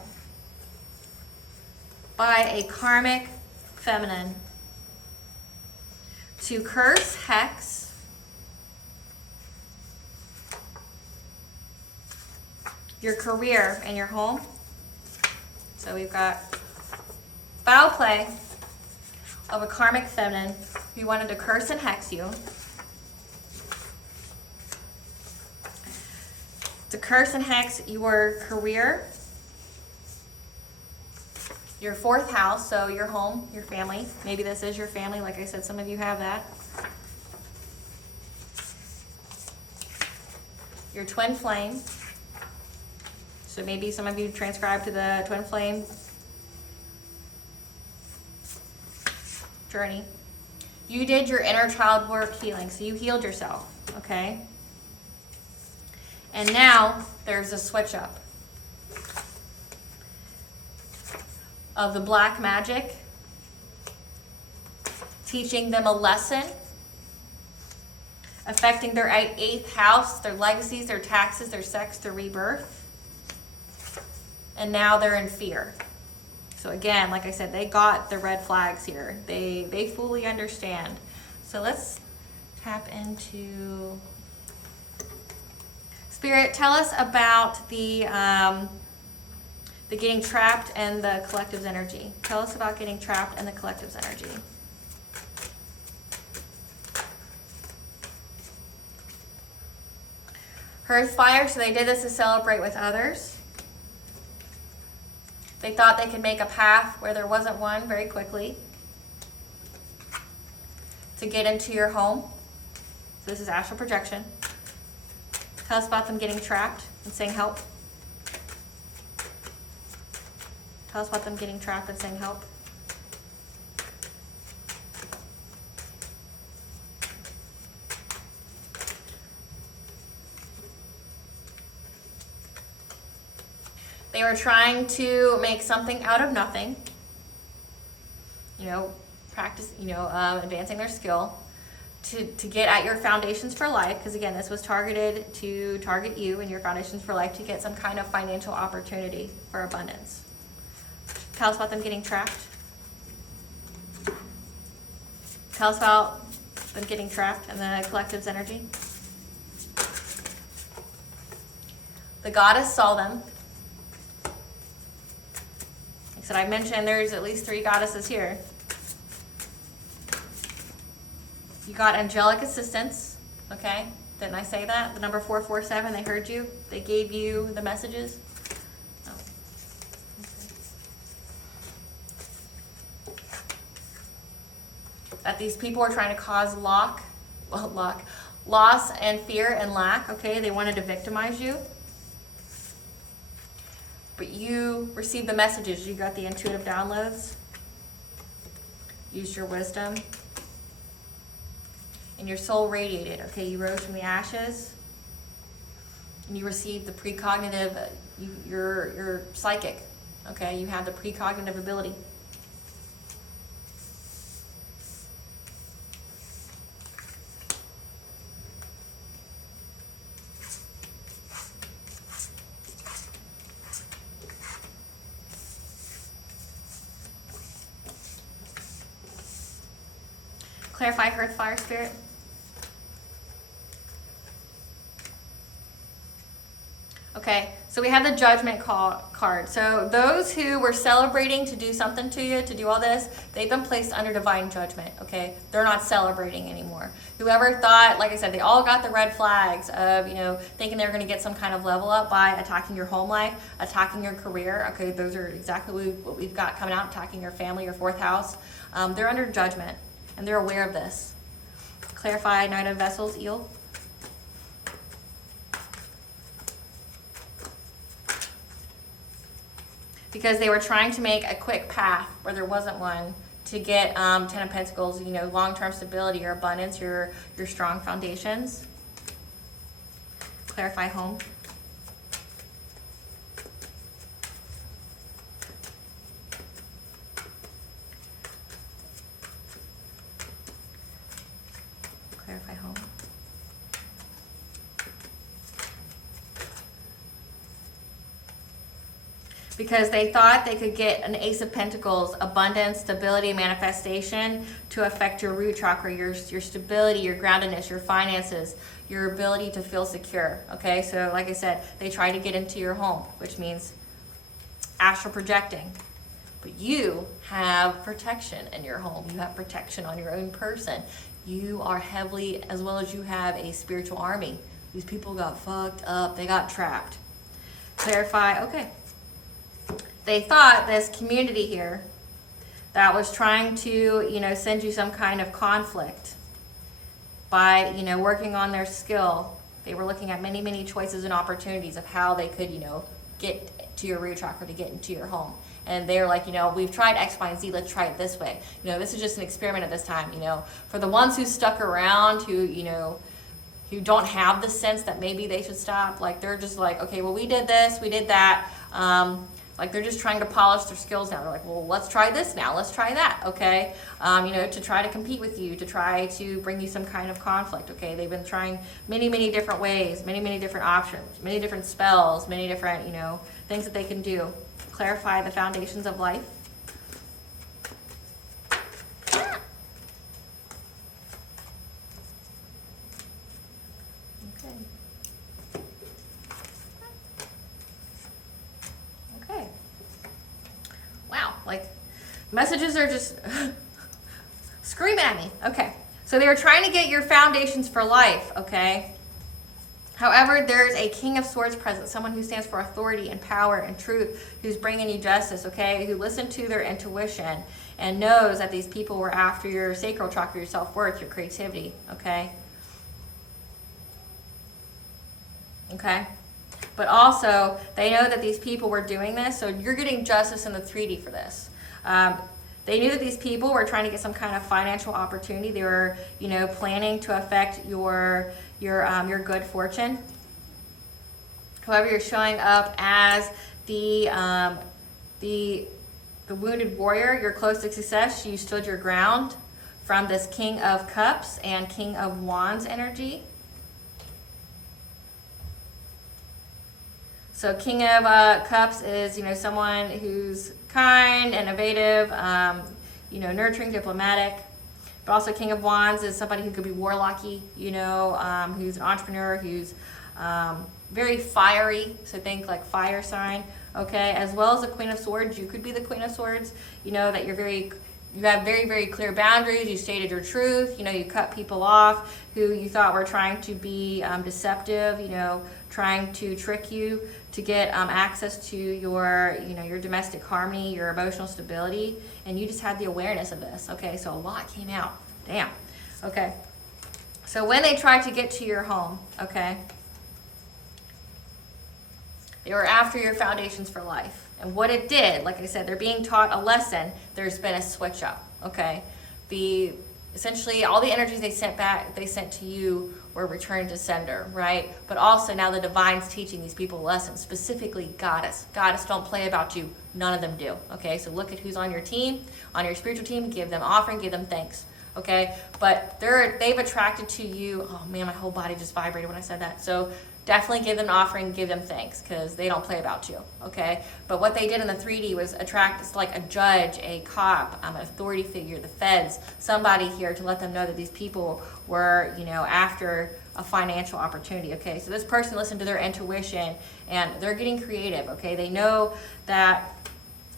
by a karmic feminine to curse, hex, your career and your home. So we've got foul play of a karmic feminine who wanted to curse and hex you. To curse and hex your career, your fourth house, so your home, your family. Maybe this is your family. Like I said, some of you have that. Your twin flame. So maybe some of you transcribe to the twin flame journey. You did your inner child work healing, so you healed yourself, okay? And now there's a switch up of the black magic, teaching them a lesson, affecting their eighth house, their legacies, their taxes, their sex, their rebirth. and now they're in fear. So again, like I said, they got the red flags here. They fully understand. So let's tap into Spirit. Tell us about the getting trapped and the collective's energy. Tell us about getting trapped and the collective's energy. Hearth fire, so they did this to celebrate with others. They thought they could make a path where there wasn't one very quickly to get into your home. So this is astral projection. Tell us about them getting trapped and saying help. Tell us about them getting trapped and saying help. They were trying to make something out of nothing, practice, advancing their skill to get at your foundations for life. Because again, this was targeted to target you and your foundations for life to get some kind of financial opportunity for abundance. Tell us about them getting trapped. Tell us about them getting trapped and the collective's energy. The goddess saw them. So I mentioned there's at least 3 goddesses here. You got angelic assistance, okay? Didn't I say that? The number 447, they heard you. They gave you the messages. Oh. That these people were trying to cause loss and fear and lack, okay? They wanted to victimize you. But you received the messages. You got the intuitive downloads. Used your wisdom. And your soul radiated. Okay, you rose from the ashes. And you received the precognitive, you're psychic. Okay, you have the precognitive ability. Clarify Hearth Fire Spirit. Okay, so we have the Judgment card. So those who were celebrating to do something to you, to do all this, they've been placed under divine judgment, okay? They're not celebrating anymore. Whoever thought, like I said, they all got the red flags of, thinking they were going to get some kind of level up by attacking your home life, attacking your career. Okay, those are exactly what we've got coming out, attacking your family, your 4th house. They're under judgment. And they're aware of this. Clarify Knight of Vessels, eel. Because they were trying to make a quick path where there wasn't one to get 10 of Pentacles, long-term stability, your abundance, your strong foundations. Clarify home. Clarify home. Because they thought they could get an Ace of Pentacles, abundance, stability, manifestation to affect your root chakra, your stability, your groundedness, your finances, your ability to feel secure. Okay, so like I said, they try to get into your home, which means astral projecting. But you have protection in your home. You have protection on your own person. You are heavily, as well as you have a spiritual army. These people got fucked up. They got trapped. Clarify, okay. They thought this community here that was trying to, send you some kind of conflict by, working on their skill. They were looking at many, many choices and opportunities of how they could, get to your root chakra, to get into your home. And they're like, we've tried X, Y, and Z. Let's try it this way. This is just an experiment at this time. For the ones who stuck around, who don't have the sense that maybe they should stop, like they're just like, okay, well, we did this, we did that. Like they're just trying to polish their skills now. They're like, well, let's try this now. Let's try that, okay? To try to compete with you, to try to bring you some kind of conflict, okay? They've been trying many, many different ways, many, many different options, many different spells, many different, things that they can do. clarify the foundations of life. Okay. Wow, like messages are just screaming at me. Okay. So they were trying to get your foundations for life, okay? However, there's a King of Swords present, someone who stands for authority and power and truth, who's bringing you justice, okay? Who listened to their intuition and knows that these people were after your sacral chakra, your self-worth, your creativity, okay? Okay? But also, they know that these people were doing this, so you're getting justice in the 3D for this. They knew that these people were trying to get some kind of financial opportunity. They were, you know, planning to affect your good fortune. However, you're showing up as the wounded warrior. You're close to success. You stood your ground from this King of Cups and King of Wands energy. So King of Cups is, you know, someone who's kind, innovative, you know, nurturing, diplomatic. But also King of Wands is somebody who could be warlocky, you know, who's an entrepreneur, who's very fiery. So think like fire sign, okay? As well as the Queen of Swords. You could be the Queen of Swords. You know that you have very, very clear boundaries. You stated your truth. You know, you cut people off who you thought were trying to be deceptive, you know, trying to trick you to get access to your, you know, your domestic harmony, your emotional stability, and you just had the awareness of this, okay? So a lot came out. Damn. Okay. So when they tried to get to your home, okay, they were after your foundations for life. And what it did, like I said, they're being taught a lesson. There's been a switch up, okay? Essentially all the energies they sent to you were returned to sender, right? But also now the divine's teaching these people lessons, specifically Goddess. Goddess don't play about you. None of them do, okay? So look at who's on your team, on your spiritual team, give them offering, give them thanks, okay? But they've attracted to you, oh man, my whole body just vibrated when I said that. So definitely give them an offering, give them thanks, because they don't play about you, okay? But what they did in the 3D was attract like a judge, a cop, an authority figure, the feds, somebody here to let them know that these people were, you know, after a financial opportunity, okay? So this person listened to their intuition and they're getting creative, okay? They know that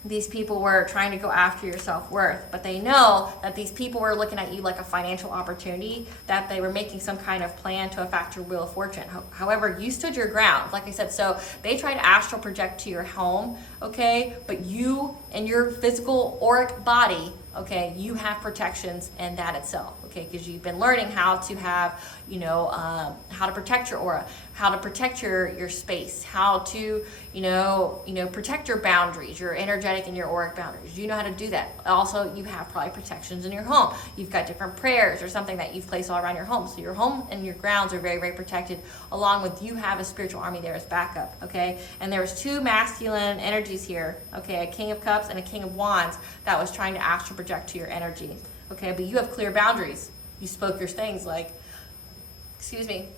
these people were trying to go after your self-worth, but they know that these people were looking at you like a financial opportunity, that they were making some kind of plan to affect your wheel of fortune. However, you stood your ground, like I said. So they tried to astral project to your home, okay, but you and your physical auric body, okay, you have protections in that itself, okay, because you've been learning how to have, you know, how to protect your aura, how to protect your space, how to, you know, protect your boundaries, your energetic and your auric boundaries. You know how to do that. Also, you have probably protections in your home. You've got different prayers or something that you've placed all around your home. So your home and your grounds are very, very protected, along with you have a spiritual army there as backup, okay? And there was two masculine energies here, okay, a King of Cups and a King of Wands that was trying to astral project to your energy, okay? But you have clear boundaries. You spoke your things like, excuse me,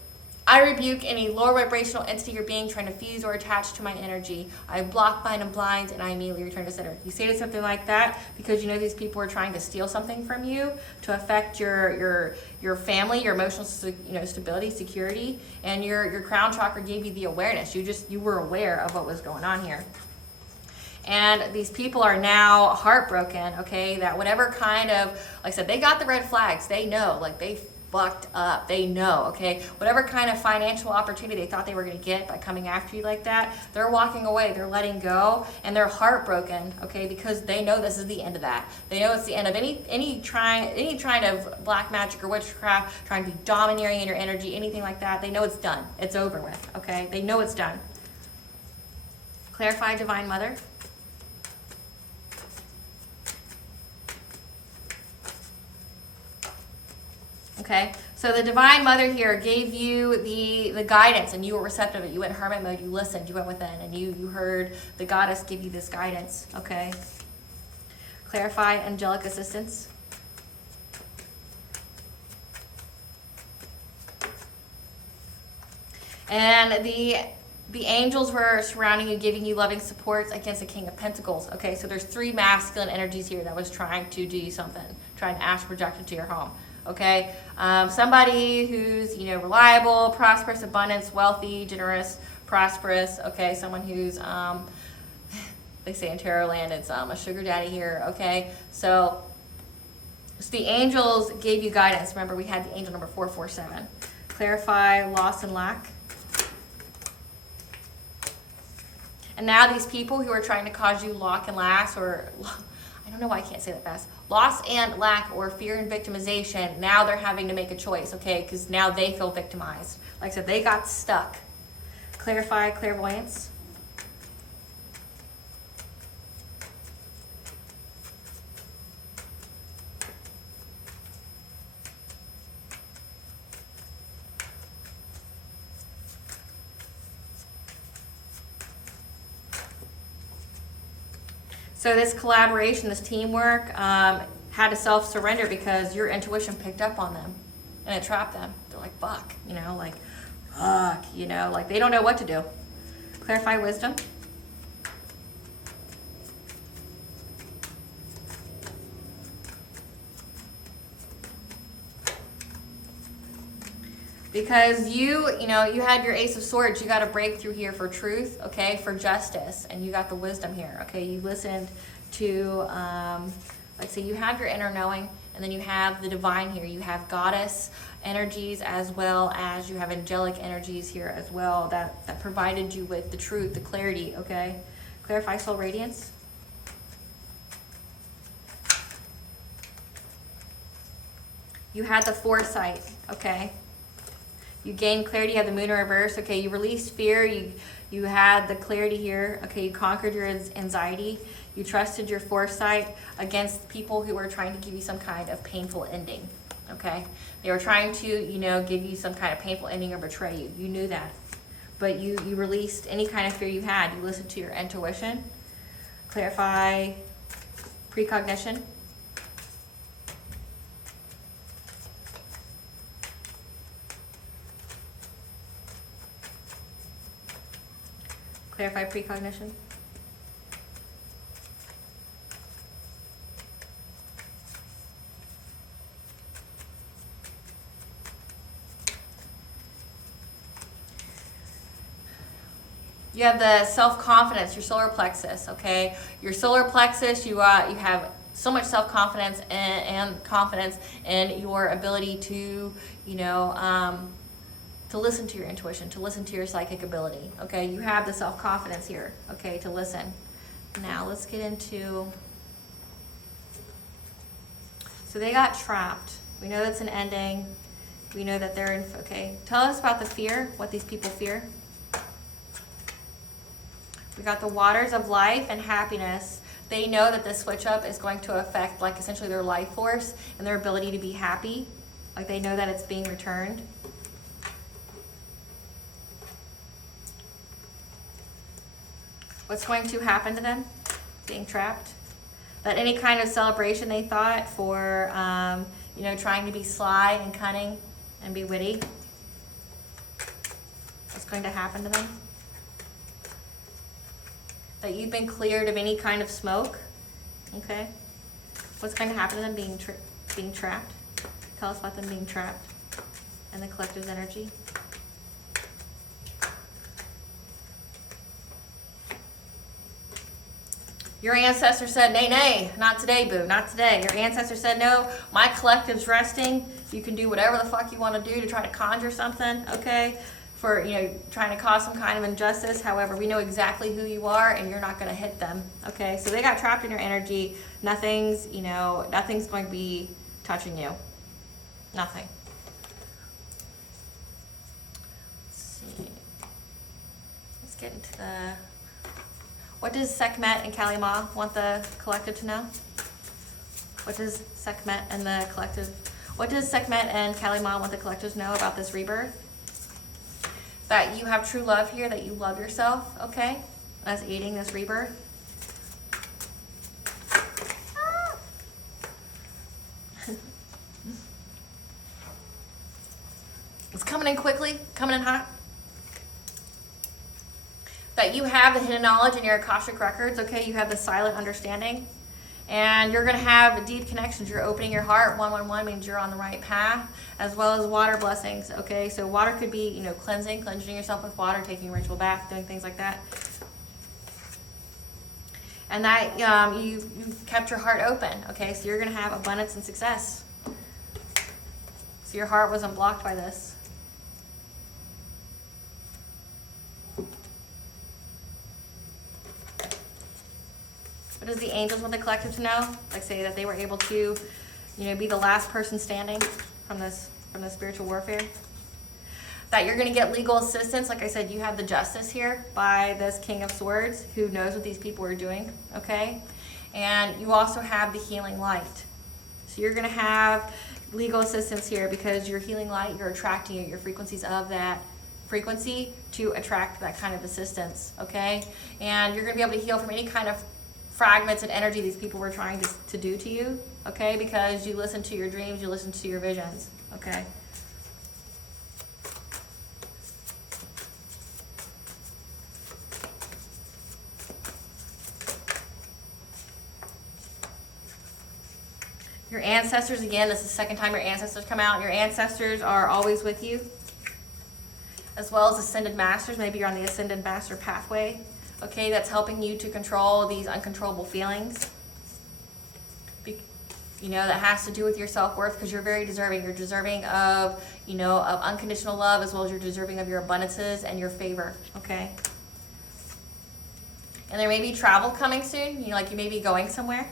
I rebuke any lower vibrational entity or being trying to fuse or attach to my energy. I block, bind, and blind, and I immediately return to center. You stated something like that because you know these people are trying to steal something from you to affect your family, your emotional, you know, stability, security, and your crown chakra gave you the awareness. You were aware of what was going on here. And these people are now heartbroken, okay, that whatever kind of, like I said, they got the red flags. They know, like they fucked up. They know, okay, whatever kind of financial opportunity they thought they were going to get by coming after you like that, they're walking away, they're letting go, and they're heartbroken, okay, because they know this is the end of that. They know it's the end of any trying of black magic or witchcraft, trying to be domineering in your energy, anything like that. They know it's done. It's over with, okay? They know it's done. Clarify, Divine Mother. Okay, so the Divine Mother here gave you the guidance, and you were receptive. You went hermit mode, you listened, you went within, and you heard the Goddess give you this guidance, okay? Clarify, angelic assistance. And The angels were surrounding you, giving you loving supports against the King of Pentacles. Okay, so there's 3 masculine energies here that was trying to do you something, trying to astral project into your home. Okay, somebody who's, you know, reliable, prosperous, abundance, wealthy, generous, prosperous. Okay, someone who's, they say in tarot land, it's a sugar daddy here. Okay, so the angels gave you guidance. Remember, we had the angel number 447. Clarify loss and lack. And now these people who are trying to cause you loss and lack, or I don't know why I can't say that fast, loss and lack, or fear and victimization, now they're having to make a choice, okay? Because now they feel victimized. Like I said, they got stuck. Clarify clairvoyance. So this collaboration, this teamwork, had to self-surrender because your intuition picked up on them and it trapped them. They're like, fuck, you know, like, fuck, you know, like they don't know what to do. Clarify wisdom. Because you know, you had your Ace of Swords. You got a breakthrough here for truth, okay, for justice, and you got the wisdom here, okay. You listened to, like, say, you have your inner knowing, and then you have the divine here. You have goddess energies as well as you have angelic energies here as well that provided you with the truth, the clarity, okay. Clarify soul radiance. You had the foresight, okay. You gained clarity, you had the moon in reverse, okay, you released fear, you had the clarity here, okay, you conquered your anxiety, you trusted your foresight against people who were trying to give you some kind of painful ending, okay. They were trying to, you know, give you some kind of painful ending or betray you. You knew that. But you released any kind of fear you had. You listened to your intuition. Clarify precognition. Clarify precognition. You have the self-confidence, your solar plexus, okay? Your solar plexus, you have so much self-confidence and confidence in your ability to, you know, to listen to your intuition, to listen to your psychic ability, okay? You have the self-confidence here, okay, to listen. Now, let's get into... So they got trapped. We know that's an ending. We know that they're in... Okay, tell us about the fear, what these people fear. We got the waters of life and happiness. They know that this switch up is going to affect, like, essentially their life force and their ability to be happy. Like, they know that it's being returned. What's going to happen to them being trapped? That any kind of celebration they thought for, you know, trying to be sly and cunning and be witty, what's going to happen to them? That you've been cleared of any kind of smoke, okay? What's going to happen to them being trapped? Tell us about them being trapped and the collective's energy. Your ancestor said, nay, nay, not today, boo, not today. Your ancestor said, no, my collective's resting. You can do whatever the fuck you want to do to try to conjure something, okay? For, you know, trying to cause some kind of injustice. However, we know exactly who you are and you're not going to hit them, okay? So they got trapped in your energy. Nothing's, you know, nothing's going to be touching you. Nothing. Let's see. Let's get into the... What does Sekhmet and Kali-Ma want the collective to know? What does Sekhmet and the collective... What does Sekhmet and Kali-Ma want the collective to know about this rebirth? That you have true love here, that you love yourself, okay? As aiding this rebirth. It's coming in quickly, coming in hot. that you have the hidden knowledge in your Akashic records, okay? You have the silent understanding. And you're going to have deep connections. You're opening your heart. 111 means you're on the right path, as well as water blessings, okay? So water could be, you know, cleansing yourself with water, taking a ritual bath, doing things like that. And that you kept your heart open, okay? So you're going to have abundance and success. So your heart wasn't blocked by this. What does the angels want the collective to know? Like, say that they were able to, you know, be the last person standing from this spiritual warfare. That you're going to get legal assistance. Like I said, you have the justice here by this King of Swords who knows what these people are doing, okay? And you also have the healing light. So you're going to have legal assistance here because your healing light, you're attracting it, your frequencies of that frequency to attract that kind of assistance, okay? And you're going to be able to heal from any kind of fragments and energy these people were trying to do to you, okay? Because you listen to your dreams, you listen to your visions, okay? Your ancestors, again, this is the second time your ancestors come out. Your ancestors are always with you, as well as ascended masters. Maybe you're on the ascended master pathway. Okay, that's helping you to control these uncontrollable feelings. You know, that has to do with your self-worth because you're very deserving. You're deserving of, you know, of unconditional love as well as you're deserving of your abundances and your favor, okay? And there may be travel coming soon. You know, like you may be going somewhere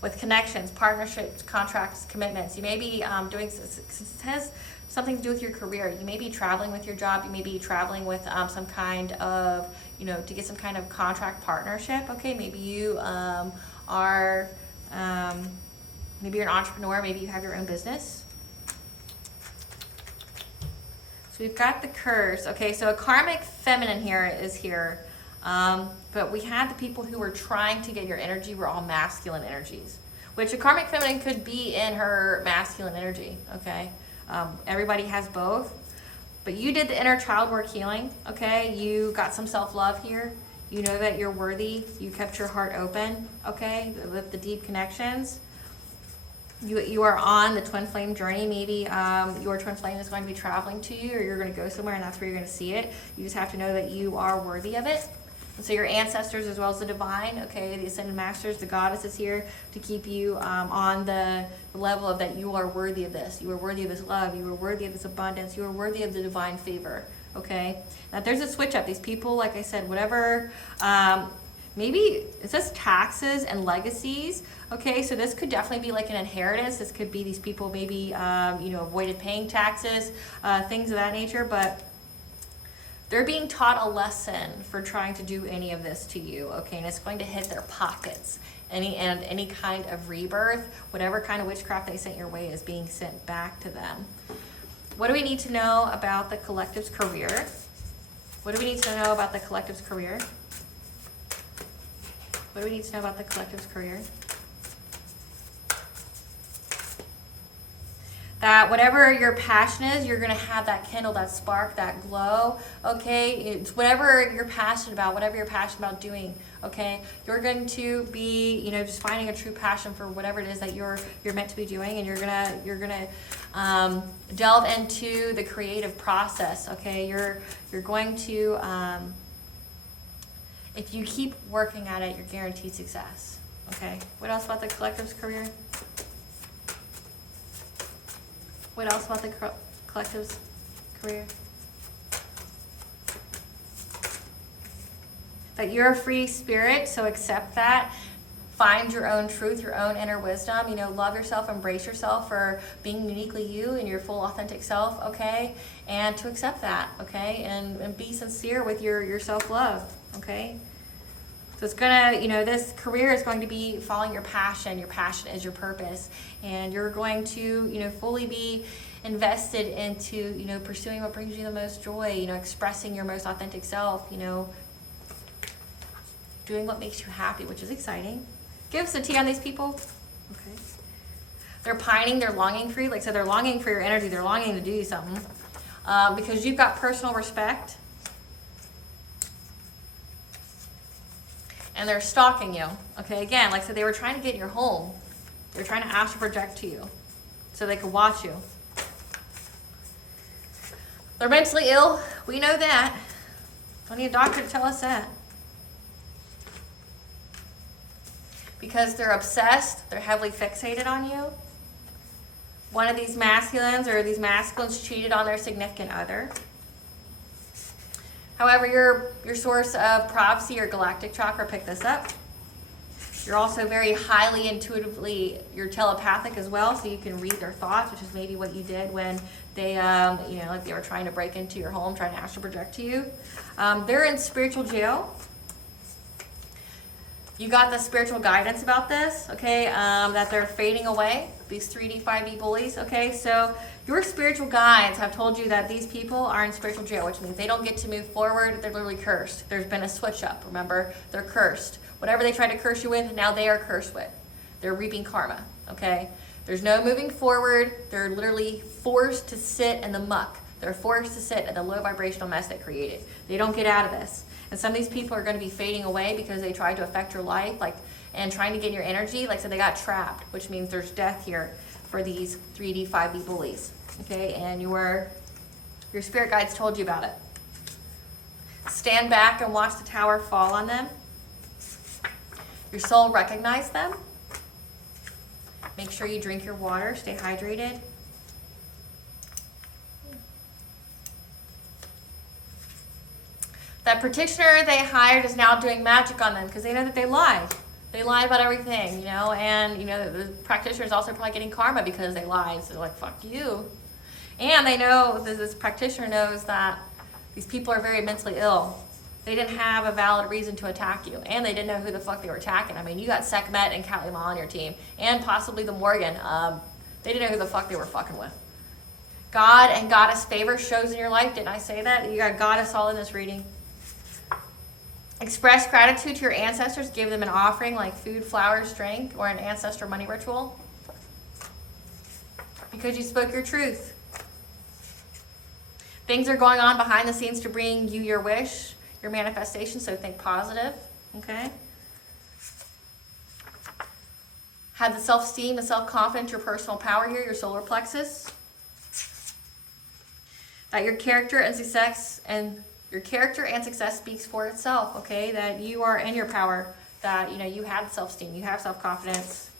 with connections, partnerships, contracts, commitments. You may be doing, it has something to do with your career. You may be traveling with your job. You may be traveling with some kind of, you know, to get some kind of contract partnership. Okay, maybe you are, maybe you're an entrepreneur. Maybe you have your own business. So we've got the curse. Okay, so a karmic feminine here is here. But we had the people who were trying to get your energy were all masculine energies, which a karmic feminine could be in her masculine energy, okay? Everybody has both. But you did the inner child work healing, okay? You got some self-love here. You know that you're worthy. You kept your heart open, okay, with the deep connections. You are on the twin flame journey. Maybe your twin flame is going to be traveling to you, or you're going to go somewhere and that's where you're going to see it. You just have to know that you are worthy of it. And so your ancestors as well as the divine, okay, the ascended masters, the goddess is here to keep you on the level of that you are worthy of this. You are worthy of this love. You are worthy of this abundance. You are worthy of the divine favor, okay? Now there's a switch up. These people, like I said, whatever, maybe it says taxes and legacies, okay? So this could definitely be like an inheritance. This could be these people maybe, you know, avoided paying taxes, things of that nature, but they're being taught a lesson for trying to do any of this to you, okay? And it's going to hit their pockets. Any kind of rebirth, whatever kind of witchcraft they sent your way is being sent back to them. What do we need to know about the collective's career? What do we need to know about the collective's career? What do we need to know about the collective's career? That whatever your passion is, you're going to have that kindle, that spark, that glow, okay? It's whatever you're passionate about, whatever you're passionate about doing, okay? You're going to be, you know, just finding a true passion for whatever it is that you're meant to be doing, and you're gonna delve into the creative process, okay? You're going to, if you keep working at it, you're guaranteed success, okay? What else about the collective's career? What else about the collective's career? That you're a free spirit, so accept that. Find your own truth, your own inner wisdom. You know, love yourself, embrace yourself for being uniquely you and your full authentic self, okay? And to accept that, okay? And be sincere with your self-love, okay? So it's gonna, you know, this career is going to be following your passion. Your passion is your purpose. And you're going to, you know, fully be invested into, you know, pursuing what brings you the most joy, you know, expressing your most authentic self, you know, doing what makes you happy, which is exciting. Give us a tea on these people. Okay. They're pining, they're longing for you. Like I said, they're longing for your energy. They're longing to do something. Because you've got personal respect. and they're stalking you. Okay, again, like I said, they were trying to get in your home. They were trying to astral project to you so they could watch you. They're mentally ill. We know that. Don't need a doctor to tell us that. Because they're obsessed, they're heavily fixated on you. One of these masculines cheated on their significant other. However, your source of prophecy or galactic chakra picked this up. You're also very highly intuitively, you're telepathic as well, so you can read their thoughts, which is maybe what you did when they, like they were trying to break into your home, trying to astral project to you. They're in spiritual jail. You got the spiritual guidance about this, okay, that they're fading away, these 3D, 5D bullies, okay? So your spiritual guides have told you that these people are in spiritual jail, which means they don't get to move forward. They're literally cursed. There's been a switch up, remember? They're cursed. Whatever they tried to curse you with, now they are cursed with. They're reaping karma, okay? There's no moving forward. They're literally forced to sit in the muck. They're forced to sit in the low vibrational mess they created. They don't get out of this. And some of these people are going to be fading away because they tried to affect your life, and trying to get your energy. Like I said, they got trapped, which means there's death here for these 3D, 5D bullies. Okay, and your spirit guides told you about it. Stand back and watch the tower fall on them. Your soul recognized them. Make sure you drink your water. Stay hydrated. That practitioner they hired is now doing magic on them because they know that they lied. They lied about everything, and the practitioner is also probably getting karma because they lied. So they're like, fuck you. And they know, this practitioner knows that these people are very mentally ill. They didn't have a valid reason to attack you, and they didn't know who the fuck they were attacking. I mean, you got Sekhmet and Kalima on your team, and possibly the Morgan. They didn't know who the fuck they were fucking with. God and goddess favor shows in your life. Didn't I say that? You got goddess all in this reading. Express gratitude to your ancestors. Give them an offering like food, flowers, drink, or an ancestor money ritual. Because you spoke your truth. Things are going on behind the scenes to bring you your wish, your manifestation, so think positive, okay? Had the self-esteem and self-confidence, your personal power here, your solar plexus. That your character and success speaks for itself, okay? That you are in your power, that you have self-esteem, you have self-confidence,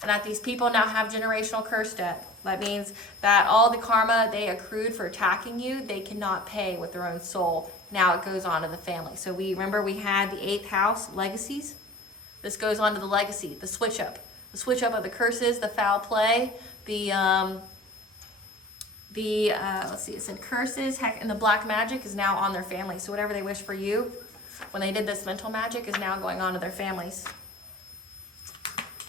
and that these people now have generational curse debt. That means that all the karma they accrued for attacking you, they cannot pay with their own soul. Now it goes on to the family. So we had the 8th house, legacies. This goes on to the legacy, the switch up of the curses, the foul play, let's see, it said curses, heck, and the black magic is now on their family. So whatever they wish for you, when they did this mental magic, is now going on to their families.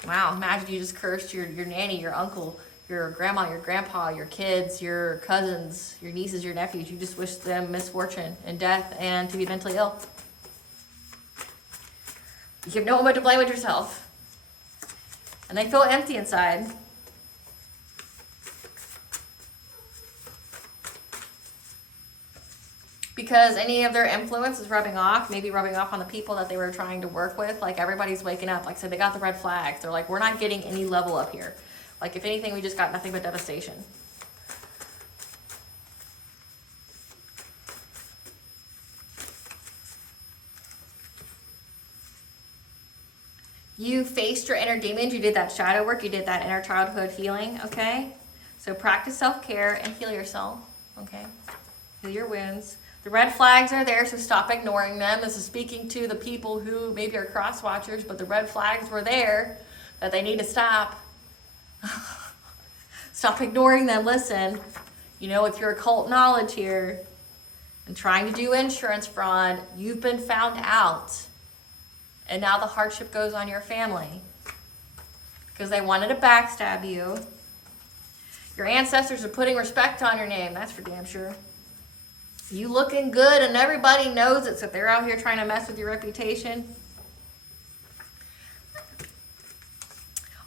Wow, imagine you just cursed your nanny, your uncle, your grandma, your grandpa, your kids, your cousins, your nieces, your nephews. You just wish them misfortune and death and to be mentally ill. You have no one but to blame but yourself. And they feel empty inside. Because any of their influence is rubbing off, maybe rubbing off on the people that they were trying to work with. Like everybody's waking up. Like I said, they got the red flags. They're like, we're not getting any level up here. Like if anything, we just got nothing but devastation. You faced your inner demons. You did that shadow work. You did that inner childhood healing, okay? So practice self-care and heal yourself, okay? Heal your wounds. The red flags are there, so stop ignoring them. This is speaking to the people who maybe are cross-watchers, but the red flags were there that they need to stop. Stop ignoring them. Listen, with your occult knowledge here and trying to do insurance fraud, you've been found out. And now the hardship goes on your family because they wanted to backstab you. Your ancestors are putting respect on your name. That's for damn sure. You looking good and everybody knows it, so they're out here trying to mess with your reputation.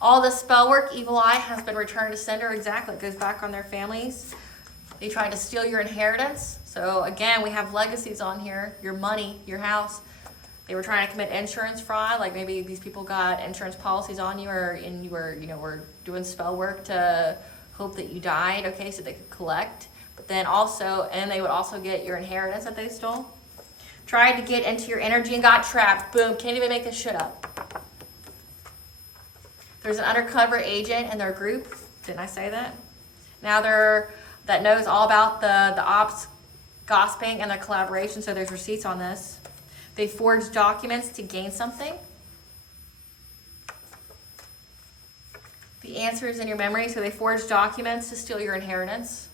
All the spell work, evil eye, has been returned to sender. Exactly. It goes back on their families. They tried to steal your inheritance. So again, we have legacies on here. Your money, your house. They were trying to commit insurance fraud, like maybe these people got insurance policies on you, and you were, were doing spell work to hope that you died, okay, so they could collect. But then also, and they would also get your inheritance that they stole. Tried to get into your energy and got trapped. Boom, can't even make this shit up. There's an undercover agent in their group. Didn't I say that? Now that knows all about the ops gossiping and their collaboration, so there's receipts on this. They forged documents to gain something. The answer is in your memory, so they forged documents to steal your inheritance.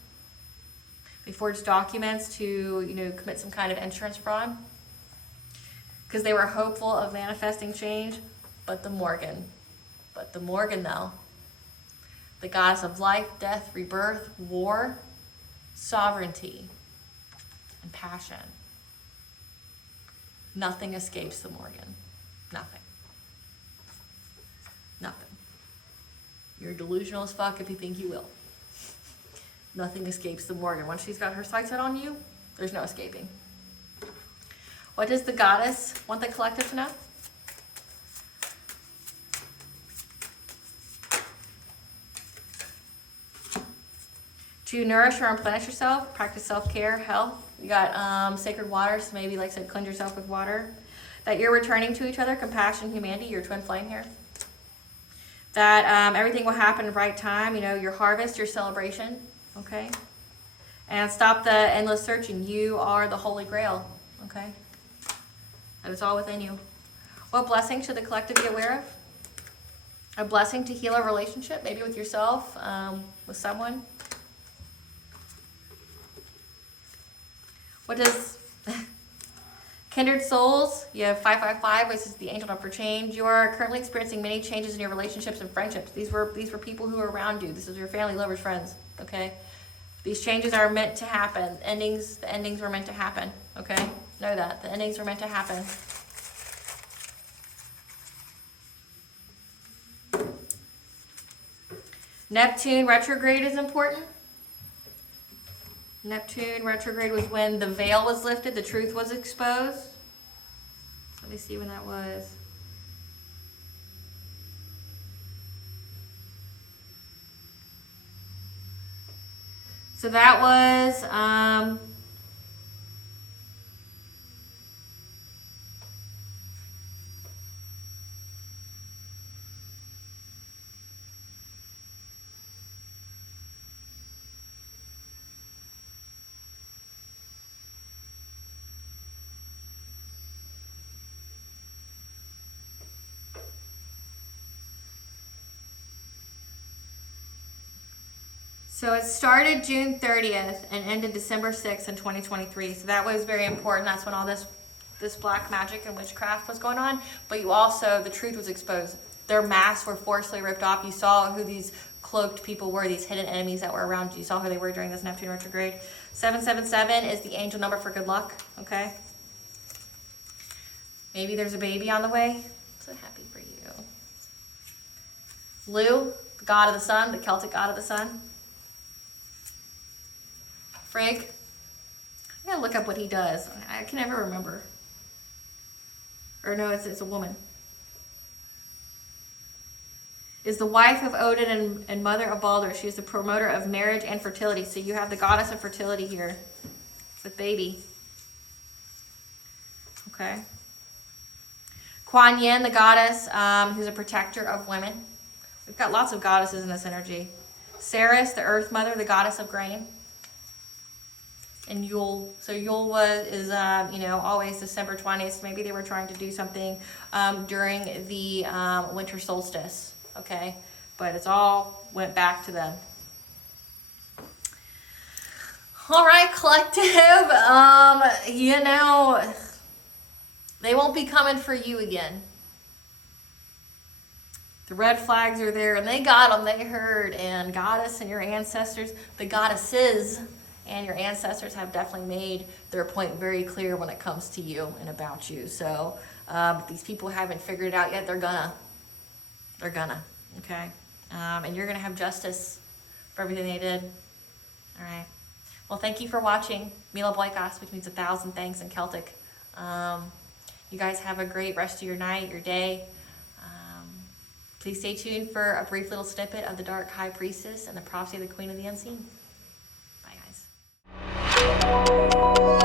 They forged documents to, commit some kind of insurance fraud. Because they were hopeful of manifesting change, but the Morgan though. The goddess of life, death, rebirth, war, sovereignty, and passion. Nothing escapes the Morgan. Nothing. Nothing. You're delusional as fuck if you think you will. Nothing escapes the Morgan. Once she's got her sights set on you, there's no escaping. What does the goddess want the collective to know? To nourish or replenish yourself, practice self-care, health. You got sacred waters, so maybe like I said, cleanse yourself with water. That you're returning to each other, compassion, humanity, your twin flame here. That everything will happen in the right time, your harvest, your celebration, okay? And stop the endless searching. You are the Holy Grail, okay? That is all within you. What blessing should the collective be aware of? A blessing to heal a relationship, maybe with yourself, with someone. What does kindred souls? You have 555, which is the angel number for change. You are currently experiencing many changes in your relationships and friendships. These were people who are around you. This is your family, lovers, friends. Okay, these changes are meant to happen. The endings were meant to happen. Okay, know that the endings were meant to happen. Neptune retrograde is important. Neptune retrograde was when the veil was lifted, the truth was exposed. Let me see when that was. So that was so it started June 30th and ended December 6th in 2023. So that was very important. That's when all this black magic and witchcraft was going on. But you also, the truth was exposed. Their masks were forcibly ripped off. You saw who these cloaked people were, these hidden enemies that were around you. You saw who they were during this Neptune retrograde. 777 is the angel number for good luck, okay? Maybe there's a baby on the way. I'm so happy for you. Lu, the god of the sun, the Celtic god of the sun. Frigg. I gotta look up what he does. I can never remember. Or no, it's a woman. Is the wife of Odin and mother of Balder. She is the promoter of marriage and fertility. So you have the goddess of fertility here with baby. Okay. Kuan Yin, the goddess who's a protector of women. We've got lots of goddesses in this energy. Ceres, the earth mother, the goddess of grain. And Yule, so Yule is always December 20th. Maybe they were trying to do something during the winter solstice, okay? But it's all went back to them. All right, collective, they won't be coming for you again. The red flags are there, and they got them, they heard, and goddess and your ancestors, the goddesses, and your ancestors have definitely made their point very clear when it comes to you and about you. So if these people haven't figured it out yet, they're gonna, okay? And you're gonna have justice for everything they did. All right. Well, thank you for watching Mila Boikos, which means 1,000 thanks in Celtic. You guys have a great rest of your night, your day. Please stay tuned for a brief little snippet of the Dark High Priestess and the prophecy of the Queen of the Unseen. Bye, guys.